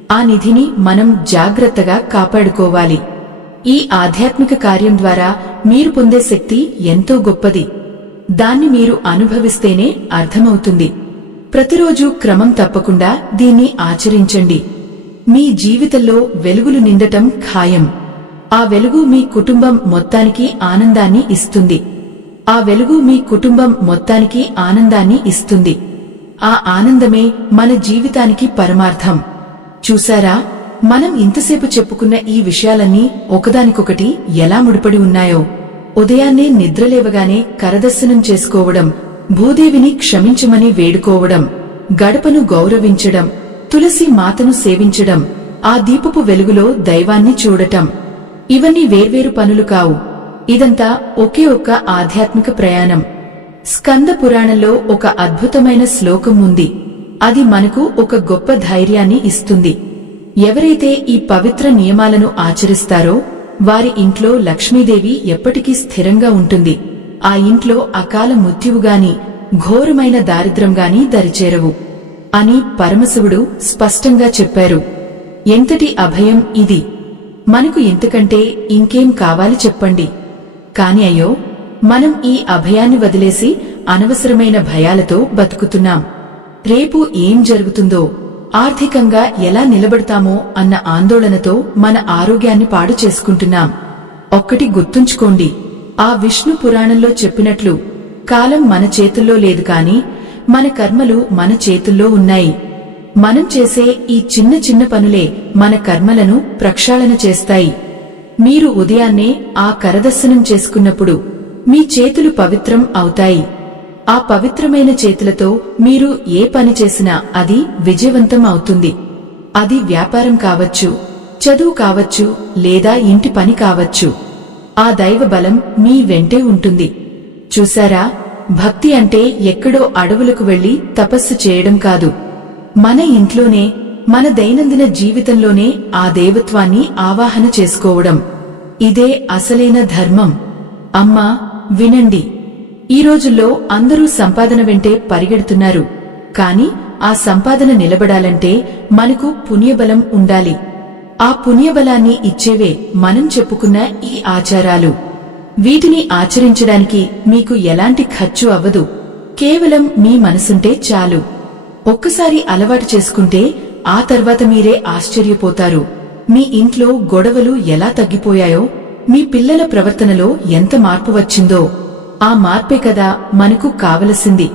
ఆ నిధిని మనం జాగ్రత్తగా కాపాడుకోవాలి. ఈ ఆధ్యాత్మిక కార్యం ద్వారా మీరు పొందే శక్తి ఎంతో గొప్పది. దాన్ని మీరు అనుభవిస్తేనే అర్థమవుతుంది. ప్రతిరోజు క్రమం తప్పకుండా దీన్ని ఆచరించండి. మీ జీవితంలో వెలుగులు నిండటం ఖాయం. ఆ వెలుగు మీ కుటుంబం మొత్తానికి ఆనందాన్ని ఇస్తుంది. ఆ వెలుగు మీ కుటుంబం మొత్తానికి ఆనందాన్ని ఇస్తుంది. ఆ ఆనందమే మన జీవితానికి పరమార్థం. చూశారా, మనం ఇంతసేపు చెప్పుకున్న ఈ విషయాలన్నీ ఒకదానికొకటి ఎలా ముడిపడి ఉన్నాయో. ఉదయాన్నే నిద్రలేవగానే కరదర్శనం చేసుకోవడం, భూదేవిని క్షమించమని వేడుకోవడం, గడపను గౌరవించడం, తులసి మాతను సేవించడం, ఆ దీపపు వెలుగులో దైవాన్ని చూడటం, ఇవన్నీ వేర్వేరు పనులు కావు. ఇదంతా ఒకే ఒక్క ఆధ్యాత్మిక ప్రయాణం. స్కంద పురాణంలో ఒక అద్భుతమైన శ్లోకం ఉంది. అది మనకు ఒక గొప్ప ధైర్యాన్ని ఇస్తుంది. ఎవరైతే ఈ పవిత్ర నియమాలను ఆచరిస్తారో వారి ఇంట్లో లక్ష్మీదేవి ఎప్పటికీ స్థిరంగా ఉంటుంది. ఆ ఇంట్లో అకాల మృత్యువుగాని, ఘోరమైన దారిద్ర్యంగాని దరిచేరవు అని పరమశివుడు స్పష్టంగా చెప్పారు. ఎంతటి అభయం ఇది! మనకు ఇంతకంటే ఇంకేం కావాలి చెప్పండి? కాని అయ్యో, మనం ఈ అభయాన్ని వదిలేసి అనవసరమైన భయాలతో బతుకుతున్నాం. రేపు ఏం జరుగుతుందో, ఆర్థికంగా ఎలా నిలబడతామో అన్న ఆందోళనతో మన ఆరోగ్యాన్ని పాడు చేసుకుంటున్నాం. ఒక్కటి గుర్తుంచుకోండి, ఆ విష్ణు పురాణంలో చెప్పినట్లు కాలం మన చేతుల్లో లేదు కాని మన కర్మలు మన చేతుల్లో ఉన్నాయి. మనం చేసే ఈ చిన్న చిన్న పనులే మన కర్మలను ప్రక్షాళన చేస్తాయి. మీరు ఉదయాన్నే ఆ కరదర్శనం చేసుకున్నప్పుడు మీ చేతులు పవిత్రం అవుతాయి. ఆ పవిత్రమైన చేతులతో మీరు ఏ పని చేసినా అది విజయవంతం అవుతుంది. అది వ్యాపారం కావచ్చు, చదువు కావచ్చు, లేదా ఇంటి పని కావచ్చు. ఆ దైవ బలం మీ వెంటే ఉంటుంది. చూశారా, భక్తి అంటే ఎక్కడో అడవులకు వెళ్లి తపస్సు చేయడం కాదు. మన ఇంట్లోనే, మన దైనందిన జీవితంలోనే ఆ దేవత్వాన్ని ఆవాహన చేసుకోవడం. ఇదే అసలైన ధర్మం. అమ్మా, వినండి. ఈ రోజుల్లో అందరూ సంపాదన వెంటే పరిగెడుతున్నారు. కాని ఆ సంపాదన నిలబడాలంటే మనకు పుణ్యబలం ఉండాలి. ఆ పుణ్యబలాన్ని ఇచ్చేవే మనం చెప్పుకున్న ఈ ఆచారాలు. వీటిని ఆచరించడానికి మీకు ఎలాంటి ఖర్చు అవ్వదు. కేవలం మీ మనసుంటే చాలు. ఒక్కసారి అలవాటు చేసుకుంటే ఆ తర్వాత మీరే ఆశ్చర్యపోతారు. మీ ఇంట్లో గొడవలు ఎలా తగ్గిపోయాయో, మీ పిల్లల ప్రవర్తనలో ఎంత మార్పు వచ్చిందో. ఆ మార్పే కదా మనకు కావలసింది.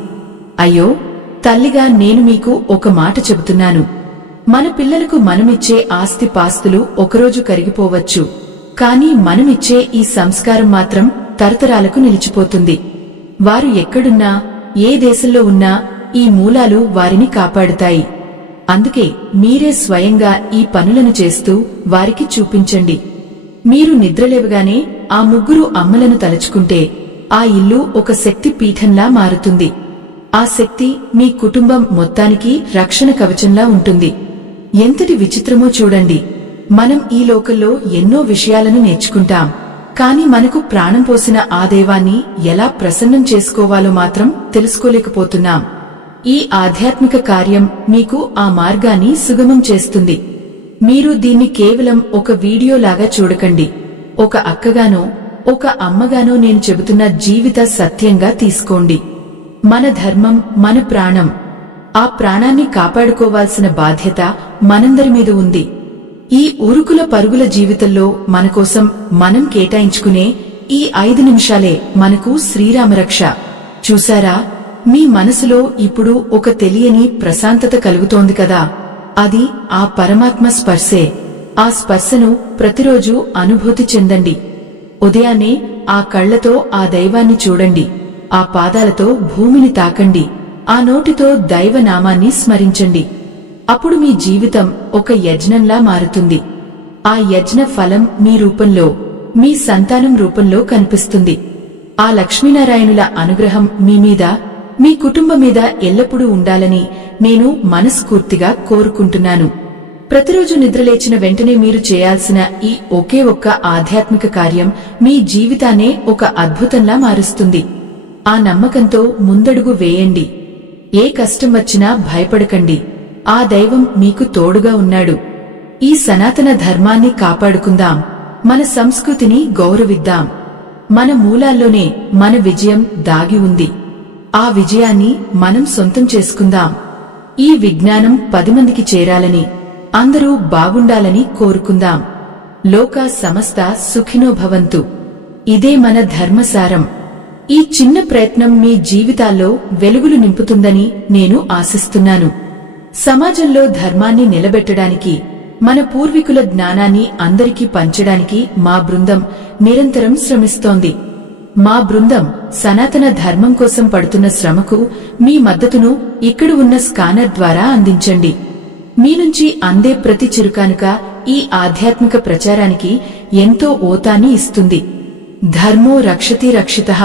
అయ్యో, తల్లిగా నేను మీకు ఒక మాట చెబుతున్నాను. మన పిల్లలకు మనమిచ్చే ఆస్తి పాస్తులు ఒకరోజు కరిగిపోవచ్చు, కానీ మనమిచ్చే ఈ సంస్కారం మాత్రం తరతరాలకు నిలిచిపోతుంది. వారు ఎక్కడున్నా, ఏ దేశంలో ఉన్నా ఈ మూలాలు వారిని కాపాడుతాయి. అందుకే మీరే స్వయంగా ఈ పనులను చేస్తూ వారికి చూపించండి. మీరు నిద్రలేవగానే ఆ ముగ్గురు అమ్మలను తలుచుకుంటే ఆ ఇల్లు ఒక శక్తి పీఠంలా మారుతుంది. ఆ శక్తి మీ కుటుంబం మొత్తానికి రక్షణ కవచంలా ఉంటుంది. ఎంతటి విచిత్రమో చూడండి. మనం ఈ లోకంలో ఎన్నో విషయాలను నేర్చుకుంటాం, కాని మనకు ప్రాణం పోసిన ఆ దైవాన్ని ఎలా ప్రసన్నం చేసుకోవాలో మాత్రం తెలుసుకోలేకపోతున్నాం. ఈ ఆధ్యాత్మిక కార్యం మీకు ఆ మార్గాన్ని సుగమం చేస్తుంది. మీరు దీన్ని కేవలం ఒక వీడియోలాగా చూడకండి. ఒక అక్కగానో ఒక అమ్మగానో నేను చెబుతున్న జీవిత సత్యంగా తీసుకోండి. మన ధర్మం మన ప్రాణం. ఆ ప్రాణాన్ని కాపాడుకోవాల్సిన బాధ్యత మనందరి మీద ఉంది. ఈ ఉరుకుల పరుగుల జీవితంలో మనకోసం మనం కేటాయించుకునే ఈ 5 నిమిషాలే మనకు శ్రీరామరక్ష. చూశారా, మీ మనసులో ఇప్పుడు ఒక తెలియని ప్రశాంతత కలుగుతోంది కదా. అది ఆ పరమాత్మ స్పర్శే. ఆ స్పర్శను ప్రతిరోజు అనుభూతి చెందండి. ఉదయాన్నే ఆ కళ్లతో ఆ దైవాన్ని చూడండి. ఆ పాదాలతో భూమిని తాకండి. ఆ నోటితో దైవనామాన్ని స్మరించండి. అప్పుడు మీ జీవితం ఒక యజ్ఞంలా మారుతుంది. ఆ యజ్ఞ ఫలం మీ రూపంలో, మీ సంతానం రూపంలో కనిపిస్తుంది. ఆ లక్ష్మీనారాయణుల అనుగ్రహం మీ మీద, మీ కుటుంబం మీద ఎల్లప్పుడూ ఉండాలని నేను మనస్ఫూర్తిగా కోరుకుంటున్నాను. ప్రతిరోజు నిద్రలేచిన వెంటనే మీరు చేయాల్సిన ఈ ఒకే ఒక్క ఆధ్యాత్మిక కార్యం మీ జీవితాన్నే ఒక అద్భుతంలా మారుస్తుంది. ఆ నమ్మకంతో ముందడుగు వేయండి. ఏ కష్టం వచ్చినా భయపడకండి. ఆ దైవం మీకు తోడుగా ఉన్నాడు. ఈ సనాతన ధర్మాన్ని కాపాడుకుందాం. మన సంస్కృతిని గౌరవిద్దాం. మన మూలాల్లోనే మన విజయం దాగి ఉంది. ఆ విజయాన్ని మనం సొంతం చేసుకుందాం. ఈ విజ్ఞానం 10 మందికి చేరాలని, అందరూ బాగుండాలని కోరుకుందాం. లోకా సమస్త సుఖినో భవంతు. ఇదే మన ధర్మసారం. ఈ చిన్న ప్రయత్నం మీ జీవితాల్లో వెలుగులు నింపుతుందని నేను ఆశిస్తున్నాను. సమాజంలో ధర్మాన్ని నిలబెట్టడానికి, మన పూర్వీకుల జ్ఞానాన్ని అందరికీ పంచడానికి మా బృందం నిరంతరం శ్రమిస్తోంది. మా బృందం సనాతన ధర్మం కోసం పడుతున్న శ్రమకు మీ మద్దతును ఇక్కడ ఉన్న స్కానర్ ద్వారా అందించండి. మీ నుంచి అందే ప్రతి చిరుకానుక ఈ ఆధ్యాత్మిక ప్రచారానికి ఎంతో ఓతాన్ని ఇస్తుంది. ధర్మో రక్షతి రక్షితః.